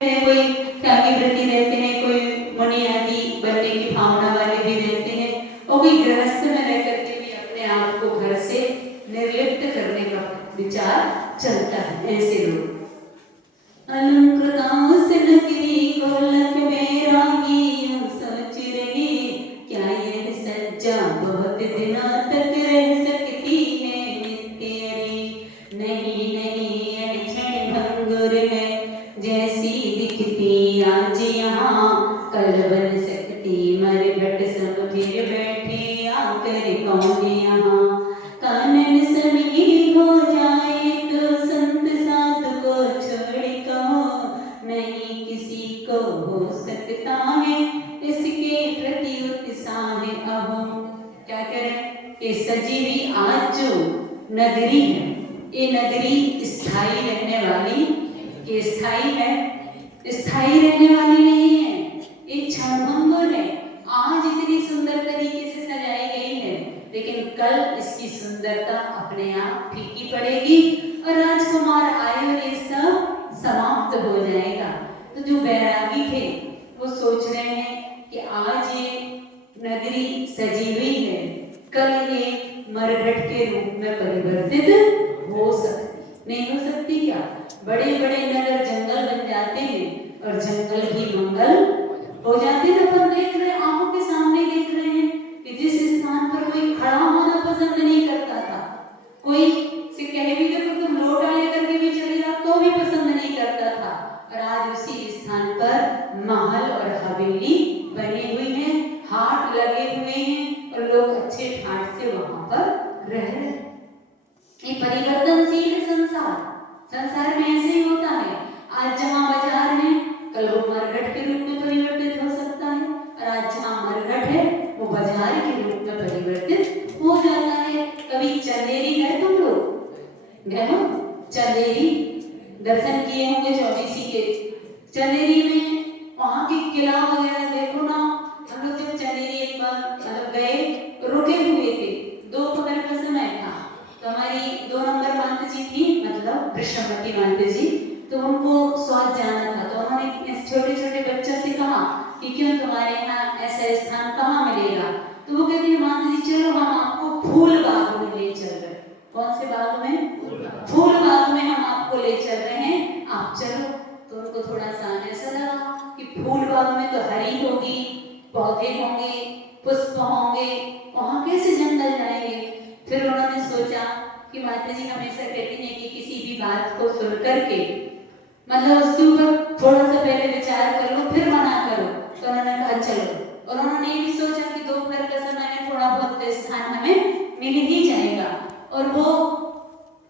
कोई त्यागी वृत्ति रहते हैं, कोई मुनि आदि बनने की भावना वाले भी रहते हैं, और कोई गृहस्थ में रह करके भी अपने आप को घर से निर्लिप्त करने का विचार चलता है। ऐसे लोग अलंकृतांस नगरी गोलक में रागी सोच रही, क्या यह सज्जा बहुत दिनों तक रह सकती है तेरी? नहीं नहीं अनछन भंगुर है, जैसी दिखती आज यहाँ कल बन सकती मरघट सब फिर बैठे आकर कौन यहाँ? कानन समी हो जाए तो संत साधु को छोड़ कहो, नहीं किसी को हो सकता है इसके प्रति उत्साह अहो। क्या करें? ये सजीवी आज जो नगरी है, ये नगरी स्थायी रहने वाली, ये स्थायी है, स्थायी रहने वाली नहीं है, ये क्षणभंगुर है। आज इतनी सुंदर तरीके से सजाई गई है, लेकिन कल इसकी सुंदरता अपने आप फीकी पड़ेगी और राजकुमार आए और ये सब समाप्त हो जाएगा। तो जो बैरागी थे वो सोच रहे हैं कि आज ये नगरी सजी हुई है, कल ये मरघट के रूप में परिवर्तित हो सकती, नहीं हो सकती क्या? बड़े बड़े नगर जंगल बन जाते हैं और जंगल ही मंगल हो जाते हैं। अपन देख रहे हैं, आंखों के सामने देख रहे हैं कि जिस स्थान पर कोई खड़ा होना पसंद नहीं करता था, कोई से कहे भी तो तुम लोटा लेकर के भी चले जाओ तो भी पसंद नहीं करता था, और आज उसी स्थान पर महल और हवेली बनी हुई है, हाट लगे हुए हैं और लोग अच्छे ठाट से वहां पर रह रहे हैं। ये परिवर्तनशील है संसार, संसार में ऐसे ही होता है। आज जहाँ बाजार है कल वो मरघट के रूप में परिवर्तित हो सकता है, और आज जहाँ मरघट है वो बाजार के रूप में परिवर्तित हो जाता है। कभी चंदेरी गए तुम लोग? गए हो? चंदेरी दर्शन किए होंगे चौबीसी के। चंदेरी में वहाँ की किला वगैरह देखो ना। हम लोग जब चंदेरी एक बार मतलब गए, रुके हुए थे, दोपहर का समय था, तो हमारी 2 नंबर माता जी थी, मतलब कृष्णमती माता जी, तो उनको स्वाद जाना था, तो उन्होंने छोटे छोटे बच्चों से कहा कि क्यों तुम्हारे यहाँ ऐसा स्थान कहाँ मिलेगा? तो वो कहते हैं माता जी चलो हम आपको फूल बाग में ले चल रहे हैं। कौन से बाग में? फूल बाग में हम आपको ले चल रहे हैं, आप चलो। तो उनको थोड़ा सा ऐसा लगा कि फूल बाग में तो हरी होगी, पौधे होंगे, पुष्प होंगे, वहां कैसे जंगल जाएंगे? फिर उन्होंने सोचा कि माता जी हमेशा कहती हैं कि किसी भी बात को सुन करके मतलब उसके ऊपर थोड़ा सा पहले विचार कर लो फिर मना करो। तो उन्होंने कहा चलो, और उन्होंने ये भी सोचा कि दोपहर का समय है, थोड़ा बहुत स्थान हमें मिल ही जाएगा, और वो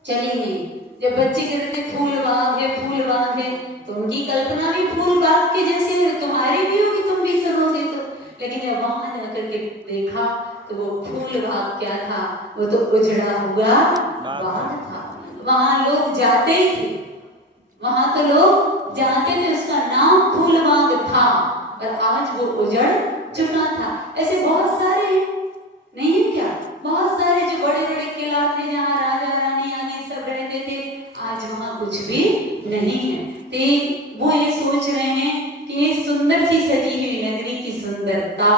चलेंगे। जब बच्चे कहते थे फूल बाग है, फूल बाग है, तो उनकी कल्पना भी फूल बाग के जैसे है, तुम्हारी भी होगी, तुम भी सुनोगे तो। लेकिन जब वहां जाकर के देखा तो वो फूल बाग क्या था? वो तो उजड़ा हुआ बाग था। वहां लोग जाते ही थे, वहां तो लोग जाते थे, उसका नाम फूल बाग था, और आज वो उजड़ चुका था। ऐसे बहुत सारे नहीं है क्या? बहुत सारे जो बड़े बड़े किला थे जहाँ राजा रानी आदि सब रहते थे, आज वहां कुछ भी नहीं है। तो वो ये सोच रहे हैं कि ये सुंदर सी सजी हुई नगरी की सुंदरता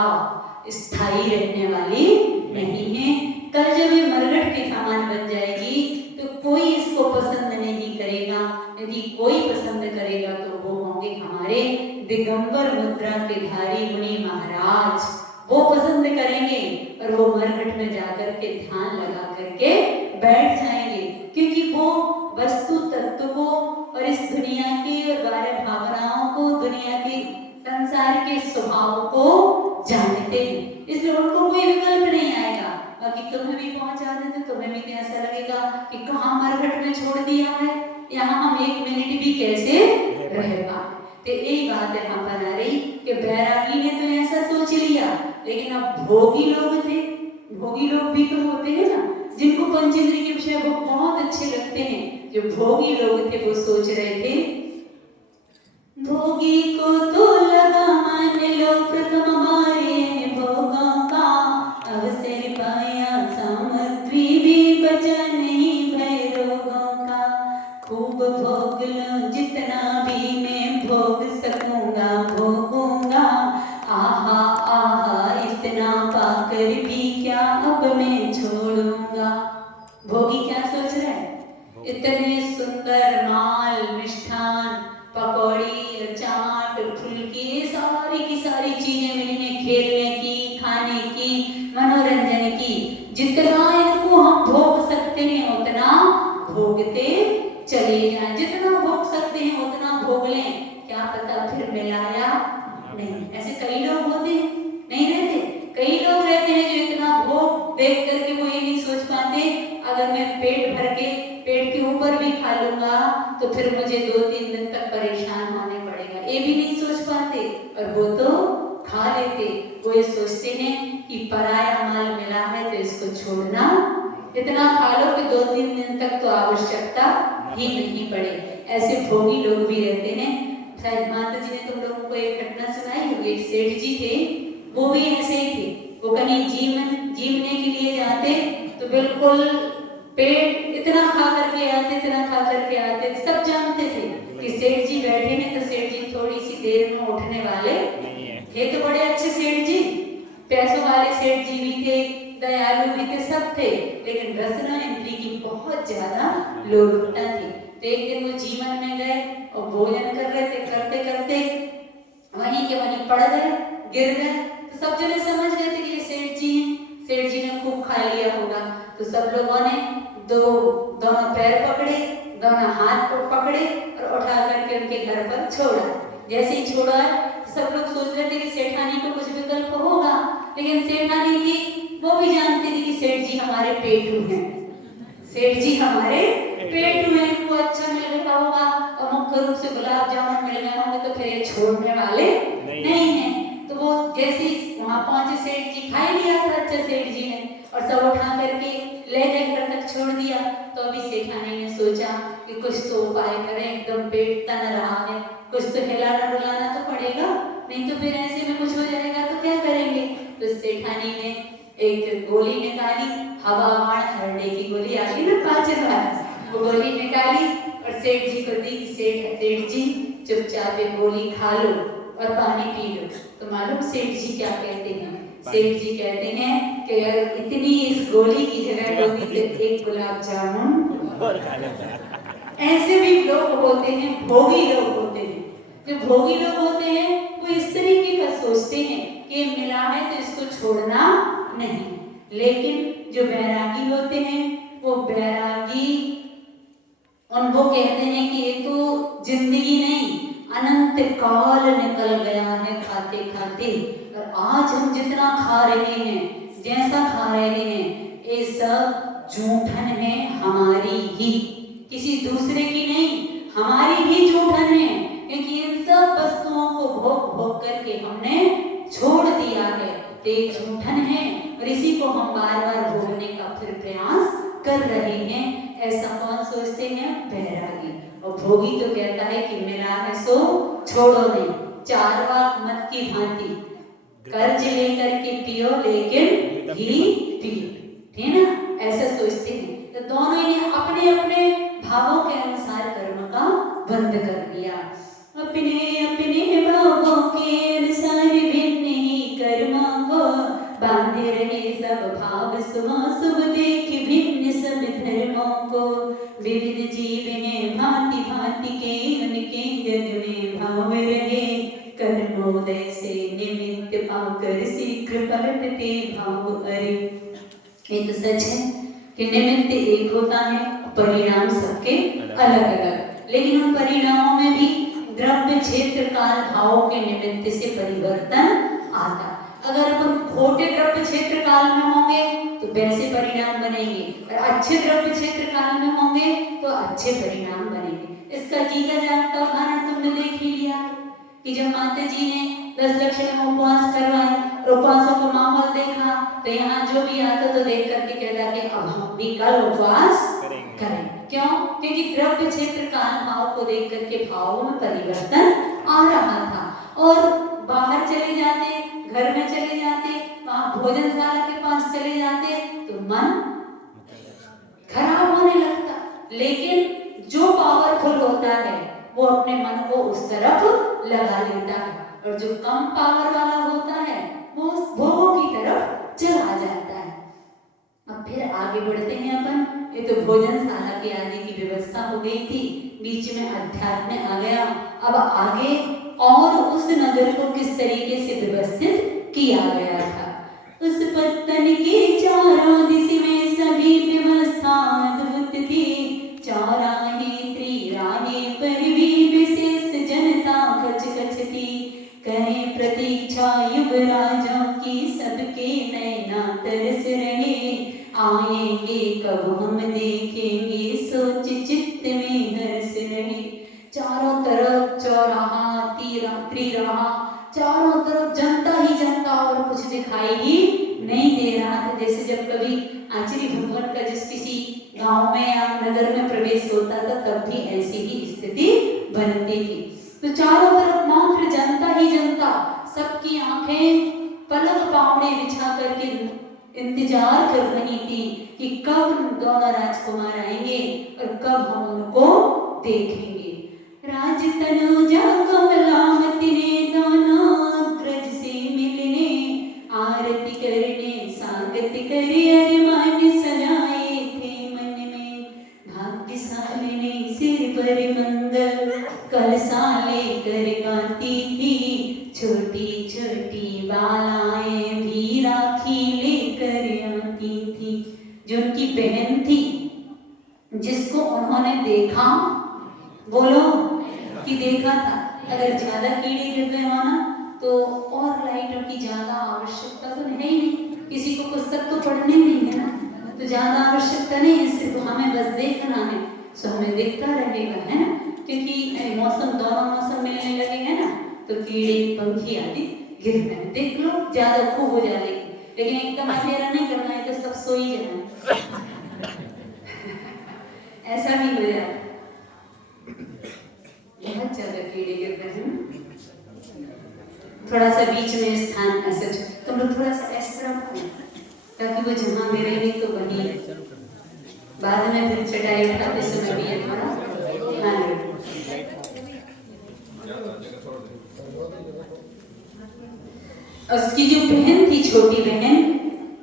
स्थायी रहने वाली नहीं है। कल जब ये मरघट के समान बन जाएगी तो कोई इसको पसंद नहीं करेगा। यदि कोई पसंद करेगा तो वो होंगे हमारे दिगंबर मुद्रा के धारी मुनि महाराज, वो पसंद करेंगे और वो मरघट में जाकर के ध्यान लगा करके बैठ जाएंगे, क्योंकि वो वस्तु तत्व को और इस दुनिया की बारे भावनाओं को, दुनिया के संसार के स्वभाव को जानते हैं, इसलिए उनको कोई विकल्प नहीं आएगा। बाकी तुम्हें भी पहुंचा देते, तुम्हें भी ऐसा लगेगा कि कहाँ मरघट में छोड़ दिया है, यहाँ हम 1 मिनट भी कैसे रह पाए। तो यही बात यहाँ पर आ रही कि बैरागी ने तो ऐसा सोच लिया, लेकिन अब भोगी लोग थे, भोगी लोग भी तो होते हैं ना, जिनको पंचेंद्रिय के विषय वो बहुत अच्छे लगते हैं। जो भोगी लोग थे वो सोच रहे थे, भोगी को तो लगा मान लो प्रथम मारे भोगों का अवसर पाया, सामग्री भी बचा नहीं भय रोगों का, खूब भोग लो जितना भी मैं भोग क्या पता फिर मिलाया नहीं। ऐसे कई लोग होते हैं, नहीं रहते? कई लोग रहते हैं जो इतना भोग देख करके वो ये नहीं सोच पाते अगर मैं पेट भर के पेट के ऊपर भी खा लूंगा तो फिर मुझे 2-3 दिन तक परेशान होने पड़ेगा, ये भी नहीं सोच पाते। और वो तो खा लेते, वो ये सोचते हैं कि पराया माल मिला है तो इसको छोड़ना, इतना खा लो कि 2-3 दिन तक तो आवश्यकता ही नहीं पड़े। ऐसे भोगी लोग भी रहते हैं। शायद माता जी ने तुम लोगों को एक घटना सुनाई होगी, एक सेठ जी थे, वो भी ऐसे ही थे। वो कहीं जीवने के लिए जाते तो बिल्कुल पेट इतना खा करके आते, इतना खा करके आते, सब जानते थे कि सेठ जी बैठे हैं तो सेठ जी थोड़ी सी देर में उठने वाले थे। तो बड़े अच्छे सेठ जी, पैसों वाले सेठ जी भी थे, दयालु भी थे, सब थे, लेकिन रसना इंद्री की बहुत ज्यादा लोलुपता थी। तो एक दिन वो जीवन में गए और भोजन कर रहे थे, करते करते वहीं के वहीं पड़ गए, गिर गए। तो सब जने समझ गए थे कि ये सेठ जी हैं, सेठ जी ने खूब खा लिया होगा। तो सब लोगों ने दोनों पैर पकड़े, दोनों हाथ को पकड़े और उठा करके उनके घर पर छोड़ा। जैसे ही छोड़ा सब लोग सोच रहे थे कि सेठानी को कुछ विकल्प होगा, लेकिन सेठानी थी वो भी जानती थी कि सेठ जी हमारे पेटू हैं, सेठ जी हमारे पेटू हैं, इनको अच्छा मिल गया होगा और मुख्य रूप से गुलाब जामुन मिल गए होंगे तो फिर ये छोड़ने वाले नहीं हैं। तो वो जैसे ही वहां पहुंचे, सेठ जी खा लिया था अच्छा सेठ जी ने, और सब उठा करके ले गए घर तक छोड़ दिया। तो अभी सेठानी ने सोचा कि कुछ तो उपाय करें, एकदम पेट तन रहा है, कुछ तो हिलाना डुलाना तो पड़ेगा, नहीं तो फिर ऐसे में कुछ हो जाएगा तो क्या करेंगे। तो सेठानी ने एक गोली निकाली, हवावान हरडे की गोली आती ना पाचन वाला, वो गोली निकाली और सेठ जी को दी। सेठ जी चुपचाप एक गोली खा लो और पानी पी लो। तो मालूम सेठ जी क्या कहते हैं? सेठ जी कहते हैं कि अगर इतनी इस गोली की जगह होगी तो एक गुलाब जामुन। ऐसे भी लोग होते हैं, भोगी लोग होते हैं। जो भोगी लोग होते हैं वो इस तरीके का सोचते हैं कि मिला है तो इसको छोड़ना नहीं। लेकिन जो बैरागी होते हैं वो बैरागी उनको कहते हैं कि ये तो जिंदगी नहीं, अनंत काल निकल गया है खाते खाते, और आज हम जितना खा रहे हैं, जैसा खा रहे हैं, ये सब जूठन है हमारी ही, किसी दूसरे की नहीं, हमारी ही जूठन है। क्योंकि इन सब वस्तुओं को भोग भोग करके हमने छोड़ दिया है, तो एक जूठन है और इसी को हम बार बार भोगने का फिर प्रयास कर रहे हैं। ऐसा कौन सोचते हैं? बैरागी। और भोगी तो कहता है कि मिला है सो छोड़ो नहीं, चारवाक मत की भांति कर्ज लेकर के पियो लेकिन घी पियो, ठीक है ना? ऐसा सोचते हैं। तो दोनों ने अपने अपने भावों के अनुसार कर्म का बंद कर दिया। अपने अपने भावों के अनुसार भिन्न ही कर्मों को बांधे रहे सब भाव, शुभ देख भिन्न सब धर्मों को। विविध जीव हैं भांति भांति के, उनके जग में भाव रहे, कर्मोदय से निमित्त पाकर शीघ्र पलटते भाव। अरे ये तो सच है कि निमित्त एक होता है, परिणाम सबके अलग अलग, लेकिन उन परिणामों में भी द्रव्य क्षेत्र काल भाव के निमित्त से परिवर्तन आता। अगर अपन खोटे द्रव्य क्षेत्र काल में होंगे तो वैसे परिणाम बनेंगे, और अच्छे द्रव्य क्षेत्र काल में होंगे तो अच्छे परिणाम बनेंगे। इसका जीता जागता उदाहरण तुमने देख ही लिया कि जब माता जी ने 10 लक्ष्य में उपवास करवाए, उपवासों का माहौल देखा, तो यहाँ जो भी आता तो देख करके कहता कि अब हम भी कल उपवास करें। क्यों? क्योंकि द्रव्य क्षेत्र काल भाव को देख करके भावों में परिवर्तन आ रहा था। और बाहर चले जाते, घर में चले जाते, वहां भोजनशाला के पास चले जाते तो मन खराब होने लगता। लेकिन जो पावरफुल होता है वो अपने मन को उस तरफ लगा लेता है, और जो कम पावर वाला होता है वो भोगों की तरफ चला जाता है। अब फिर आगे बढ़ते हैं अपन। ये तो भोजनशाला के आदि की व्यवस्था हो गई थी, बीच में अध्यात्म आ गया। अब आगे और उस नगर को किस तरीके से व्यवस्थित किया गया था। उस पत्तन के चारों दिशा में सभी व्यवस्था अद्भुत थी, चौराहे त्रिराहे पर भी विशेष जनता भांति रात्रि रहा, चारों तरफ जनता ही जनता और कुछ दिखाई ही नहीं दे रहा था। जैसे जब कभी आचार्य भगवान का जिस किसी गांव में या नगर में प्रवेश होता था तब भी ऐसी ही स्थिति बनती थी। तो चारों तरफ मात्र जनता ही जनता, सबकी आंखें पलक पावड़े बिछा करके इंतजार कर रही थी कि कब दोनों राजकुमार आएंगे और कब हम उनको देखेंगे। राज तनुजा कमलावती ने दोनों अग्रज से मिलने, आरती करने स्वागत करे अरमान सजाए थे मन में। भाग्यशाली ने सिर पर मंगल कलसा लेकर गाती थी, छोटी छोटी बालाएं भी राखी लेकर आती थी। जो उनकी बहन थी जिसको उन्होंने देखा, बोलो कि देखा था। अगर ज्यादा कीड़े गिर गए हो ना तो और लाइटों की ज्यादा आवश्यकता तो है ही नहीं, किसी को पुस्तक तो पढ़ने नहीं है ना, तो ज्यादा आवश्यकता नहीं है, सिर्फ हमें बस देखना है, तो हमें देखता रहेगा, है ना। क्योंकि मौसम, दोनों मौसम मिलने लगेंगे ना तो कीड़े पंखी आदि गिर रहे, देख लो ज्यादा खूब हो जाएगी। लेकिन एकदम अंधेरा नहीं करना है तो सब सो ही जाना ऐसा भी हो जाए, बहुत ज्यादा कीड़े गिर रहे हैं। थोड़ा सा बीच में स्थान ऐसे तुम लोग थोड़ा सा इस तरफ ताकि वो जहाँ गिरेगी तो वहीं बाद में फिर चटाई उठाते समय भी है थोड़ा ध्यान रखो। उसकी जो बहन थी, छोटी बहन,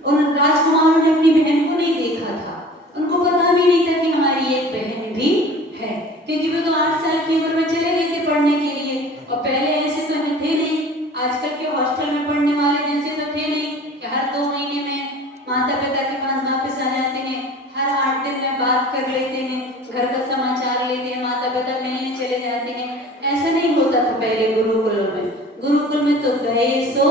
उन राजकुमारों ने अपनी बहन को नहीं देखा था, उनको पता भी नहीं था कि हमारी एक बहन भी है, क्योंकि वो तो 8 साल की उम्र में चले गए थे पढ़ने के लिए। और पहले ऐसे तो हमें थे नहीं, आजकल के हॉस्टल में पढ़ने वाले जैसे तो थे नहीं कि हर 2 महीने में माता पिता के पास वापस आ जाते हैं, हर 8 दिन में बात कर लेते हैं, घर का समाचार लेते हैं, माता पिता मिलने चले जाते हैं। ऐसा नहीं होता था पहले गुरुकुलों में। गुरुकुल में तो गए सो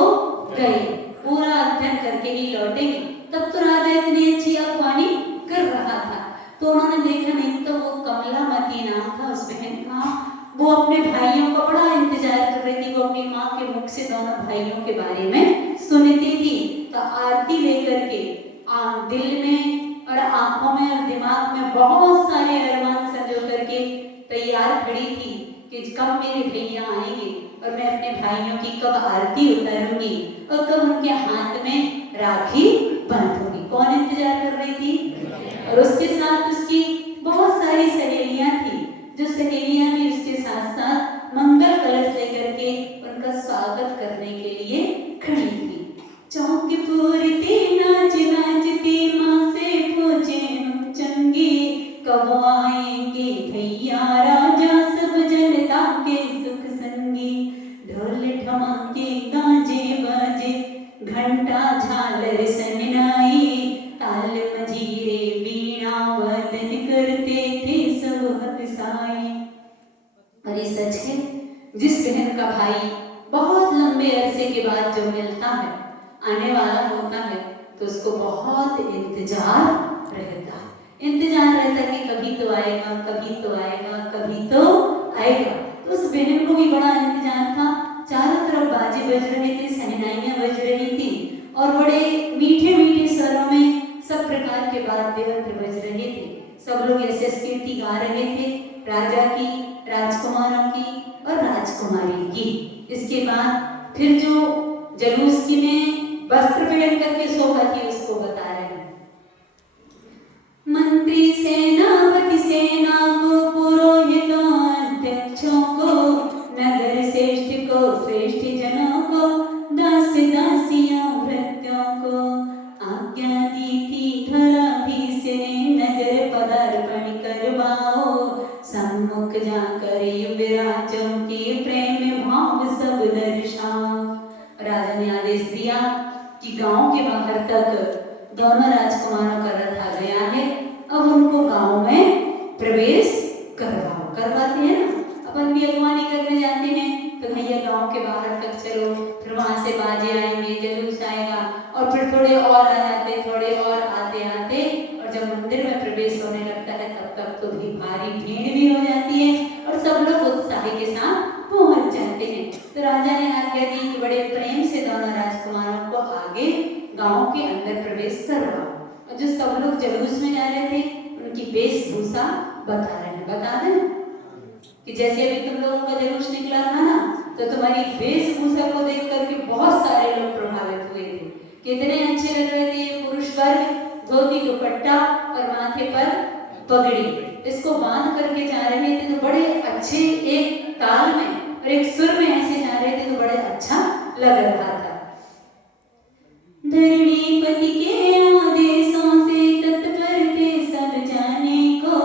गए, पूरा अध्ययन करके ही लौटेंगे। तब तो राजा इतनी अच्छी अगवानी कर रहा था, तो उन्होंने देखा नहीं तो वो कमलावती नाम था उस बहन का, वो अपने भाइयों का बड़ा इंतजार कर रही थी। वो अपनी माँ के मुख से दोनों भाइयों के बारे में सुनती थी, तो आरती लेकर के दिल में और आंखों में और दिमाग में बहुत सारे अरमान संजो करके तैयार खड़ी थी कि कब मेरे भैया आएंगे और मैं अपने भाइयों की कब आरती उतारूंगी और कब उनके हाथ में राखी बांधूंगी। कौन इंतजार कर रही थी? और उसके साथ उसकी बहुत सारी सहेलियां थी, जो सहेलियां भी उसके साथ साथ मंगल कलश लेकर के उनका स्वागत करने के लिए खड़ी थी। चौक पूरती नाच नाचती माँ से पूछे चंगी, कब आएंगे भैया राजा सब जनता के सुख संगी। ढोल ढमाके गाजे बाजे घंटा झालर सननाई, ताल मजीरे वीणा वदन करते थे सब हंसाई। और ये सच है, जिस बहन का भाई बहुत लंबे अरसे के बाद जो मिलता है, आने वाला होता है, तो उसको बहुत इंतजार रहता है। इंतजार रहता है कि कभी तो आएगा, कभी तो आएगा, कभी तो आएगा। तो उस बहन को भी बड़ा इंतजार था। चारों तरफ बाजे बज रहे थे, सहनाइयां बज रही थी और बड़े मीठे मीठे स्वरों में सब प्रकार के वाद्य यंत्र बज रहे थे। सब लोग ऐसे कीर्ति गा रहे थे राजा की, राजकुमारों की और राजकुमारी की। इसके बाद फिर जो जलूस की में वस्त्र पहन करके शोभा थी उसको बता रहे हैं। मंत्री सेनापति सेना को, पुरोहितों अध्यक्षों को, नगर श्रेष्ठ को, श्रेष्ठ जनों को, दास दासियों भृत्यों को आज्ञा दी थी धराधीश ने, नगर पदार्पण करवाओ, सम्मुख जाकर युवराजों के प्रेम भाव सब दर्शाओ। राजा ने आदेश दिया कि गांव के बाहर तक दोनों राजकुमारों का रथ आ गया है, अब उनको गांव में प्रवेश करवाओ। करवाते हैं ना, अपन भी अगवानी करने जाते हैं तो भैया गांव के बाहर तक चलो, फिर वहां से बाजे आएंगे, जलूस आएगा और फिर थोड़े और आ जाते, थोड़े और आते आते, और जब मंदिर में प्रवेश होने लगता है तब तक तो भी भारी भीड़ भी हो जाती है और सब लोग उत्साह के साथ पहुंच जाते हैं। तो राजा ने आज्ञा दी कि बड़े प्रेम से दोनों राजकुमारों को आगे गांव के अंदर प्रवेश करवाओ। और जो सब लोग जुलूस में जा रहे थे उनकी वेशभूषा बता रहे हैं। बता दें कि जैसे अभी तुम लोगों का जुलूस निकला था ना, तो तुम्हारी वेशभूषा को देख करके बहुत सारे लोग प्रभावित हुए थे। कितने अच्छे लग रहे थे ये पुरुष वर्ग, धोती दुपट्टा और माथे पर पगड़ी, इसको बांध करके जा रहे थे तो बड़े अच्छे एक ताल में और एक सुर में ऐसे जा रहे थे तो बड़े अच्छा लग रहा था। धरणीपति के आदेशों से तत्पर थे सब जाने को,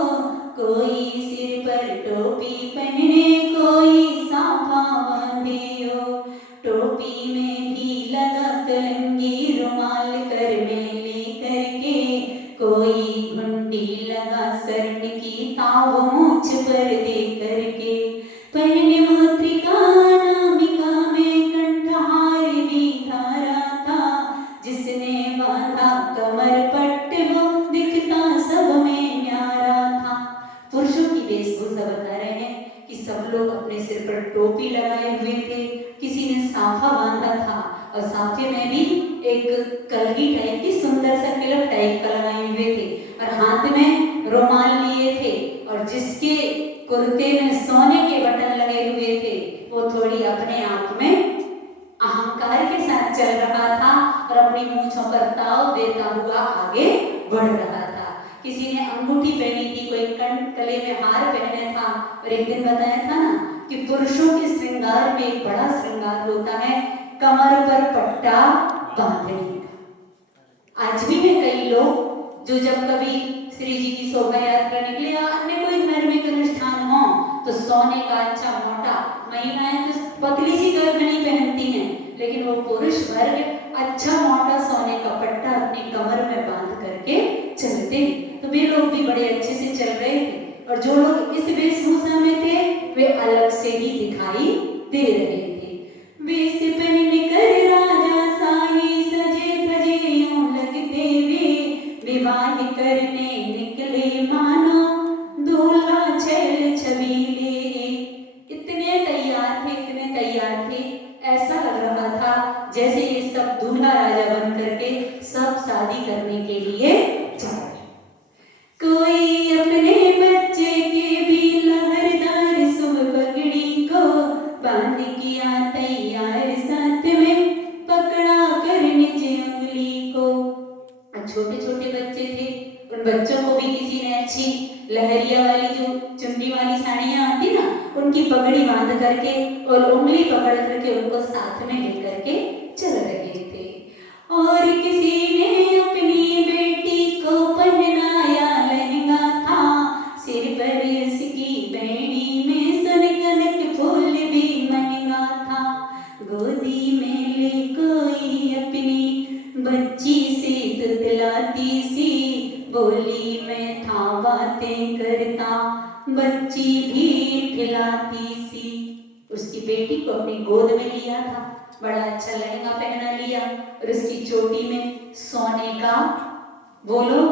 कोई सिर पर टोपी पहने कोई साफा बांधे हो, टोपी में भी लगा कलंगी रुमाल कर में ले करके, कोई घुंडी लगा स्वर्ण की ताव मूछ पर दे करके, पहने मुद्रिका नामिका में कंठहार भी धारा था, जिसने बांधा कमर पट्ट वो दिखता सब में न्यारा था। पुरुषों की वेशभूषा बता रहे हैं कि सब लोग अपने सिर पर टोपी लगाए हुए थे, किसी ने साफा बांधा था और साफे में भी एक कलगी टाइप की सुंदर सा किलक टाइप का लगाए हुए थे और हाथ में रुमाल लिए थे, और जिसके कुर्ते में सोने के बटन लगे हुए थे वो थोड़ी अपने आप में अहंकार के साथ चल रहा था और अपनी मूंछों पर ताव देता हुआ आगे बढ़ रहा था। किसी ने अंगूठी पहनी थी, कोई गले में हार पहने था। और एक दिन बताया था ना कि पुरुषों के श्रृंगार में एक बड़ा श्रृंगार होता है कमर पर पट्टा बांधने का। आज भी में कई लोग जो जब कभी श्री जी की शोभा यात्रा निकले या अन्य कोई धार्मिक अनुष्ठान हो तो सोने का अच्छा मोटा, महिलाएं तो पतली सी गरदनी पहनती हैं, लेकिन वो पुरुष वर्ग अच्छा मोटा सोने का पट्टा अपनी कमर में बांध करके चलते। तो वे लोग भी बड़े अच्छे से चल रहे थे और जो लोग इस वेशभूषा में थे वे अलग से ही दिखाई दे रहे थे। वेश पहन कर राजा शाही सजे धजे यूं लगते वे, विवाह करने निकले मानो दूल्हा छल छबीले। इतने तैयार थे, ऐसा लग रहा था जैसे ये सब दूल्हा राजा बन करके सब शादी करने के लिए जा रहे। कोई अपने बच्चे के भी लहरदार सुब पगड़ी को बांध किया तैयार, साथ में पकड़ा कर निज उंगली को। छोटे छोटे बच्चे थे, उन बच्चों को भी किसी ने अच्छी लहरिया वाली जो चुन्नी वाली साड़ियां आती ना, उनकी पगड़ी बांध करके और उंगली पकड़ करके उनको साथ में लेकर के चल रहे थे। और किसी ने अपनी बेटी को पहनाया लहंगा था, सिर पर इसकी बैणी में सनकनक फूल भी महंगा था, गोदी में ले कोई अपनी बच्ची से तुतलाती सी, बोली में था बातें करता बच्ची भी खिलाती सी। उसकी बेटी को अपनी गोद में लिया था, बड़ा अच्छा लहंगा पहना लिया और उसकी चोटी में सोने का, बोलो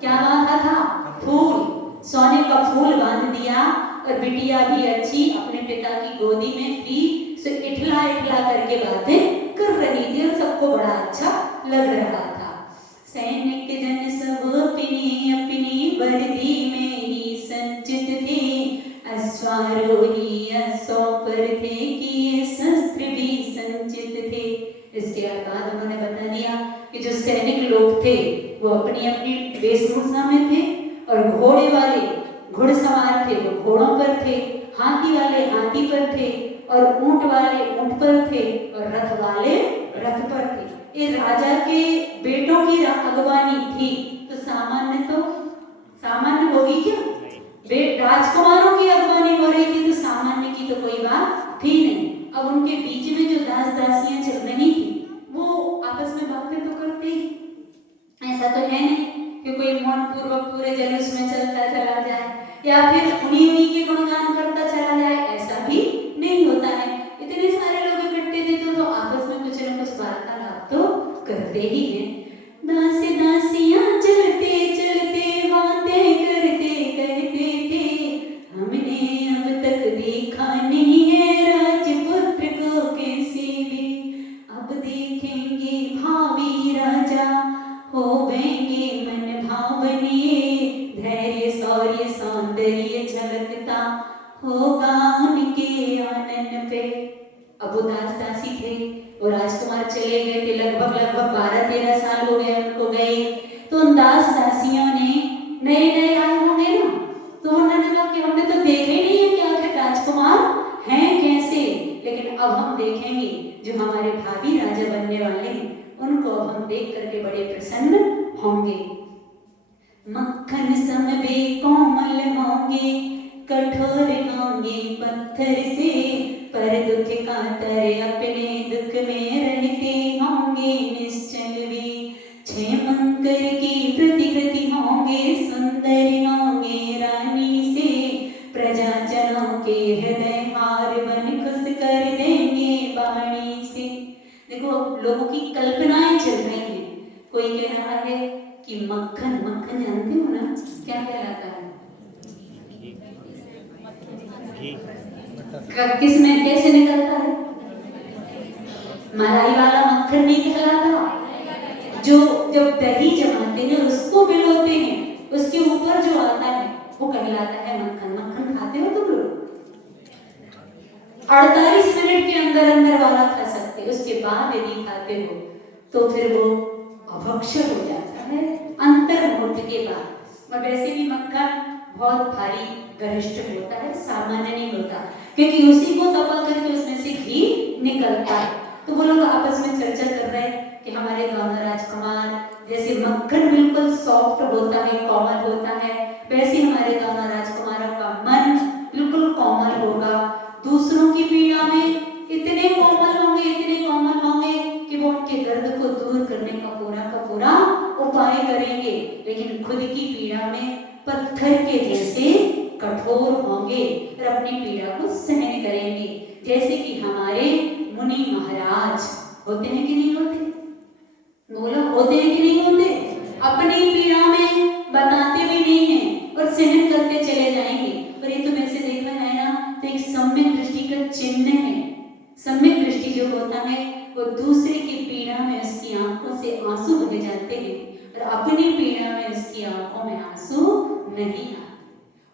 क्या बांधा था, फूल, सोने का फूल बांध दिया। और बिटिया भी अच्छी अपने पिता की गोदी में थी, सो इठला करके बातें कर रही थी और सबको बड़ा अच्छा लग रहा था। सैनिक जन सब अपनी वर्दी में ही संचित थे, अश्वारोही अश्वों पर थे कि शस्त्र भी संचित थे। इसके बाद उन्होंने बता दिया कि जो सैनिक लोग थे वो अपनी अपनी वेशभूषा में थे और घोड़े वाले घुड़सवार थे वो घोड़ों पर थे, हाथी वाले हाथी पर थे और ऊंट वाले ऊंट पर थे और रथ वाले रथ पर थे। ये राजा के बेटों की अगवानी थी, तो सामान्य होगी क्या? राजकुमारों की अगवानी हो रही थी तो सामान्य की तो कोई बात थी नहीं। अब उनके बीच में जो दास दासियां चल रही थी वो आपस में बातें तो करते ही, ऐसा तो है नहीं कि कोई मौन पूर्वक पूरे जलूस में चलता चला जाए या फिर उन्हीं के गुणगान करता चला जाए, ऐसा भी नहीं होता है। इतने सारे लोग इकट्ठे थे तो आपस में कुछ न कुछ वार्तालाप तो करते ही हैं। दास दासियां चलते चलते बातें करते कहते थे, हमने अब तक देखा नहीं है राजपुत्र को अब वो दास दासी थे, वो राजकुमार चले गए थे, लगभग 12-13 साल हो गए उनको गए। तो उन दास दासियों ने नए नए आए होंगे ना, तो उन्होंने कहा कि हमने तो देखा ही नहीं है कि आखिर राजकुमार हैं कैसे, लेकिन अब हम देखेंगे जो हमारे भाभी राजा बनने वाले हैं उनको अब हम देख करके बड़े प्रसन्न होंगे। मक्खन सम वे कोमल होंगे, कठोर होंगे पत्थर से, पर दुख का तर अपने दुख में रहते होंगे निश्चल वे। क्षेमंकर की प्रतिकृति होंगे, सुंदर होंगे रानी से, प्रजाजनों के हृदय हार बन खुश कर देंगे वाणी से। देखो लोगों की कल्पनाएं चल रही हैं। कोई कह रहा है कि मक्खन, मक्खन जानते हो ना क्या कहलाता है? किस में कैसे निकलता है? मलाई वाला मक्खन नहीं कहलाता। जो जब दही जमाते हैं उसको भिगोते हैं, उसके ऊपर जो आता है वो कहलाता है मक्खन। मक्खन खाते हो तुम लोग? 48 मिनट के अंदर अंदर वाला खा सकते, उसके बाद यदि खाते हो तो फिर वो अभक्ष्य हो जाता है अंतर मुहूर्त के बाद। और वैसे भी मक्खन बहुत भारी गरिष्ठ होता है, सामान्य नहीं होता, क्योंकि उसी को तपा करके उसमें से घी निकलता है। तो वो लोग आपस में चर्चा कर रहे हैं कि हमारे दोनों राजकुमार जैसे मक्खन बिल्कुल सॉफ्ट होता है, कोमल होता है, वैसे हमारे दोनों राजकुमारों का मन बिल्कुल कोमल होगा। दूसरों की पीड़ा में इतने कोमल होंगे, इतने कोमल होंगे कि वो उनके दर्द को दूर करने का पूरा उपाय करेंगे, लेकिन खुद की पीड़ा में पत्थर के जैसे कठोर होंगे और अपनी पीड़ा को सहन करेंगे। जैसे कि हमारे मुनि महाराज होते हैं कि नहीं होते? बोलो, होते हैं कि नहीं होते? अपनी पीड़ा में बताते भी नहीं हैं और सहन करते चले जाएंगे। और ये तो वैसे देखना है ना, तो एक सम्यक दृष्टि का चिन्ह है। सम्यक दृष्टि जो होता है वो दूसरे की पीड़ा में उसकी आंखों से आंसू बह जाते हैं और अपनी पीड़ा में उसकी आंखों में आंसू नहीं आते।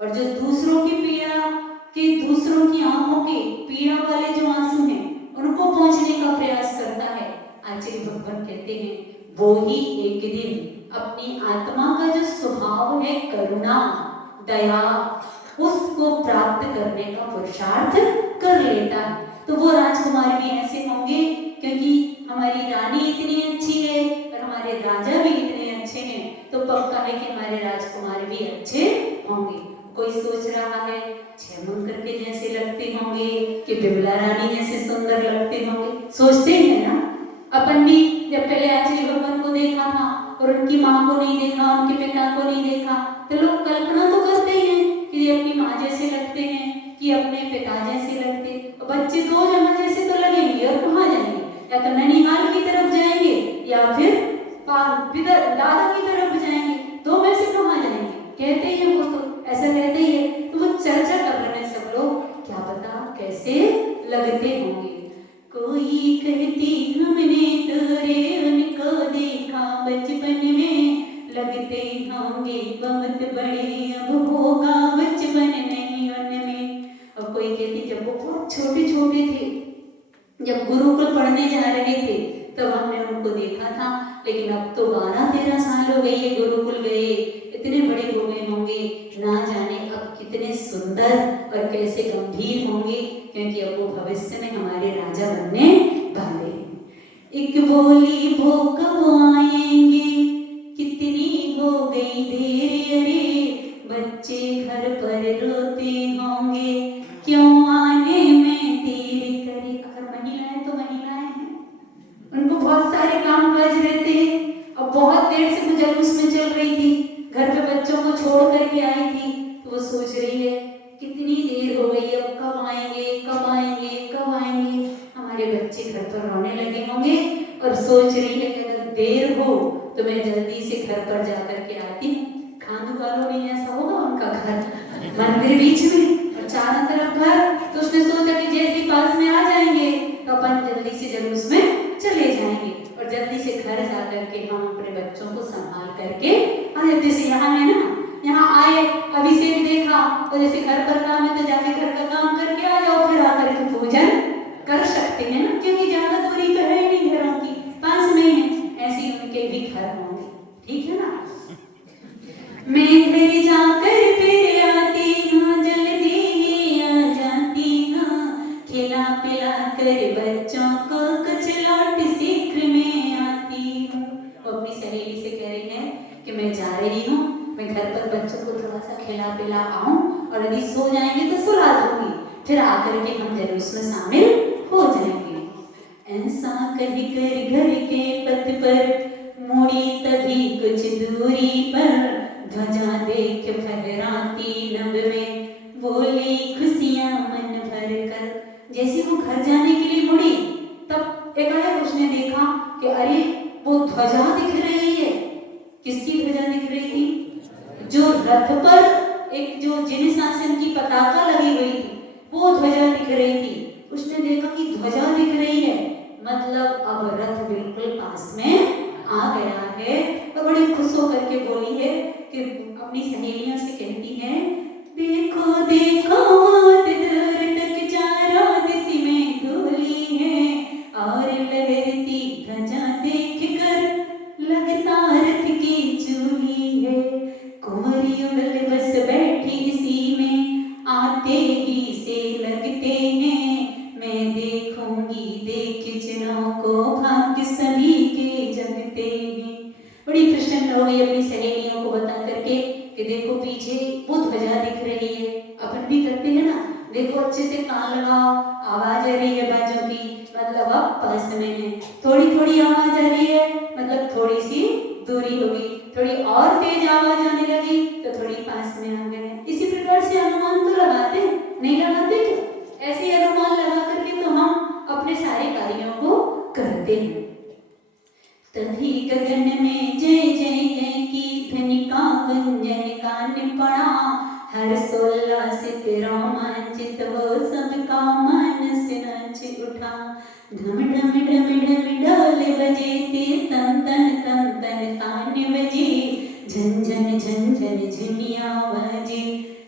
और जो दूसरों की पीड़ा के, दूसरों की आंखों के पीड़ा वाले जो आंसू हैं उनको पहुंचने का प्रयास करता है, आचार्य भगवान कहते हैं वो ही एक दिन अपनी आत्मा का जो स्वभाव है करुणा, दया, उसको प्राप्त करने का पुरुषार्थ कर लेता है। तो वो राजकुमार भी ऐसे होंगे, क्योंकि हमारी रानी इतनी अच्छी है और हमारे राजा भी इतने अच्छे हैं, तो पक्का है कि हमारे राजकुमार भी अच्छे होंगे। कोई सोच रहा है क्षेमंकर के जैसे लगते होंगे कि बिमला रानी जैसे सुंदर लगते होंगे, सोचते हैं ना। अपन भी जब पहले आचार्य भगवान को देखा था और उनकी माँ को नहीं देखा, उनके पिता को नहीं देखा, तो लोग कल्पना तो करते ही हैं कि ये अपनी माँ जैसे लगते हैं कि अपने पिता जैसे लगते। बच्चे दो जमा जैसे तो लगेंगे और कहाँ जाएंगे? या तो ननिहाल की तरफ जाएंगे या फिर दादा की तरफ जाएंगे, दो में से कहाँ जाएंगे? कहते हैं वो तो ऐसा कहते ही है। तो वो चर्चा कर रहे हैं सब लोग, क्या पता कैसे लगते होंगे। कोई कहती हमने तोरे उनको देखा बचपन में, लगते होंगे बहुत बड़े अब होगा बचपन नहीं उनमें। और कोई कहती जब वो बहुत छोटे छोटे थे, जब गुरुकुल पढ़ने जा रहे थे तब हमने उनको देखा था, लेकिन अब तो 12-13 साल हो गए ये गुरुकुल गए, इतने बड़े हो गए होंगे, ना जाने अब कितने सुंदर और कैसे गंभीर होंगे, क्योंकि अब वो भविष्य में हमारे राजा बनने वाले हैं। एक बोली वो कब आएंगे, कितनी हो गई देर, अरे बच्चे घर पर रोते होंगे, क्यों आने में देर करे। अगर महिलाएं तो महिलाएं हैं, उनको बहुत सारे काम काज रहते हैं। अब बहुत देर से वो जुलूस में चल रही थी, घर पे बच्चों को छोड़ करके आई थी, तो वो सोच रही है कितनी देर हो गई, अब कब आएंगे कब आएंगे कब आएंगे। हमारे बच्चे घर पर रोने लगे होंगे और सोच रही है कि अगर देर हो तो मैं जल्दी से घर पर जाकर के आती हूँ। खांडू कॉलोनी ऐसा होगा उनका घर, मंदिर बीच में और चारों तरफ घर, तो उसने सोचा कि जैसे पास में आ जाएंगे तो अपन जल्दी से जुलूस में चले जाएंगे और जल्दी से घर जा करके हम अपने बच्चों को संभाल करके आए। जैसे यहाँ है ना, यहाँ आए अभिषेक देखा और जैसे घर पर काम है तो जाके घर का काम करके आ जाओ, फिर आकर के भोजन कर सकते हैं है ना, क्योंकि ज्यादा दूरी तो है ही नहीं घरों की, पास में है, ऐसे ही उनके भी घर होंगे, ठीक है ना। मैं घर जाकर फिर आती हूँ, जल्दी आ जाती हूँ, खिला पिला कर बच्चों को कुछ लौट शीघ्र में आती हूँ। वो अपनी सहेली से कह रही है कि मैं जा रही हूँ, मैं घर पर बच्चों को थोड़ा सा खिला पिला आऊं, और यदि सो जाएंगे तो सुला दूंगी, फिर आकर के हम जुलूस में शामिल हो जाएंगे। ऐसा कही कर घर के पथ पर मुड़ी, तभी कुछ दूरी पर ध्वजा देख फहराती नभ में, बोली खुशियां मन भर कर। जैसे वो घर जाने के लिए मुड़ी, तब एकाएक उसने देखा कि अरे वो ध्वजा दिख रही है। किसकी ध्वजा दिख रही थी? जो रथ पर एक जो जिन शासन की पताका लगी हुई थी, वो ध्वजा दिख रही थी। उसने देखा कि ध्वजा दिख रही है, मतलब अब रथ बिल्कुल पास में आ गया है। तो बड़ी खुश होकर के बोली है कि अपनी सहेलियों से कहती है, देखो देखो दूर तक चारों दिशा में धूली है, और लहरती ध्वजा देख कर लगता रथ की चूली है। कुंवरी युगल बस बैठी इसी में, आते ही से लगते हैं, मैं देखूंगी देख जनों को, भाग्य सभी के जगते हैं। बड़ी प्रसन्न हो गई अपनी सहेलियों को बता करके कि देखो पीछे वो ध्वजा दिख रही है। अपन भी करते हैं ना, देखो अच्छे से कान लगाओ, आवाज आ रही है बाजों की, मतलब अब पास में है। थोड़ी थोड़ी आवाज आ रही है, मतलब थोड़ी सी दूरी होगी, थोड़ी और तेज आवाज आने लगी तो थोड़ी पास में आ गए। इसी प्रकार से अनुमान तो लगाते, नहीं लगाते क्या? ऐसे अनुमान लगा करके तो हम अपने सारे कार्यों को करते हैं। तभी गगन में जय जय जय की ध्वनि का गुंजन कान पड़ा, हर्षोल्लासित रोमांचित हो सबका मन से नाच उठा। ढम ढम ढम ढम ढोल बजे थे, तन तन तन तन तान बजे, झन झन झन झन झनी आवाजे,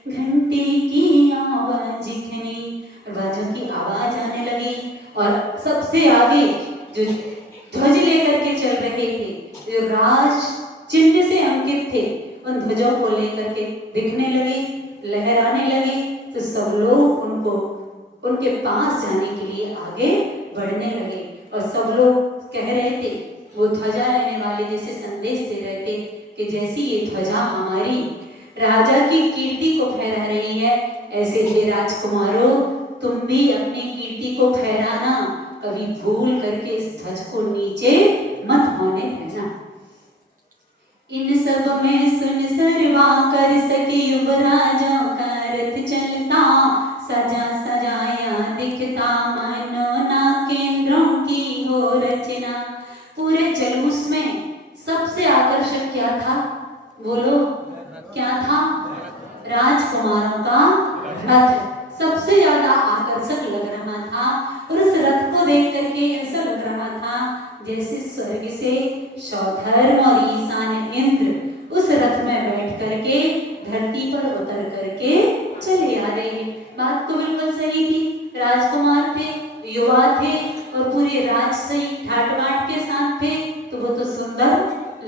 घंटे की आवाज घनी। बाजों की आवाज आने लगी, और सबसे आगे जो ध्वज लेकर के चल रहे थे, जो राज चिन्ह से अंकित थे, उन ध्वजों को लेकर के दिखने लगे, लहराने लगे। तो सब लोग उनको उनके पास जाने के लिए आगे बढ़ने लगे, और सब लोग कह रहे थे, वो ध्वजा लेने वाले जैसे संदेश दे रहे थे कि जैसी ये ध्वजा हमारी राजा की कीर्ति को फहरा रही है, ऐसे हे राजकुमारों तुम भी अपनी कीर्ति को फहराना, कभी भूल करके इस ध्वज को नीचे मत होने देना। इन सब में सुन सरवा कर सके युवराजों का रथ चलता, सजा सजाया दिखता मानो ना केंद्रों की हो रचना। पूरे जुलूस में सबसे आकर्षक क्या था? बोलो क्या था? राजकुमारों का रथ सबसे ज्यादा आकर्षक लग रहा था, और उस रथ को देख करके ऐसा लग रहा था जैसे स्वर्ग से सौधर्म और ईशान इंद्र उस रथ में बैठ करके धरती पर उतर करके चले आ रहे हैं। बात तो बिल्कुल सही थी, राजकुमार थे, युवा थे, और पूरे राज सही ठाट बाट के साथ थे, तो वो तो सुंदर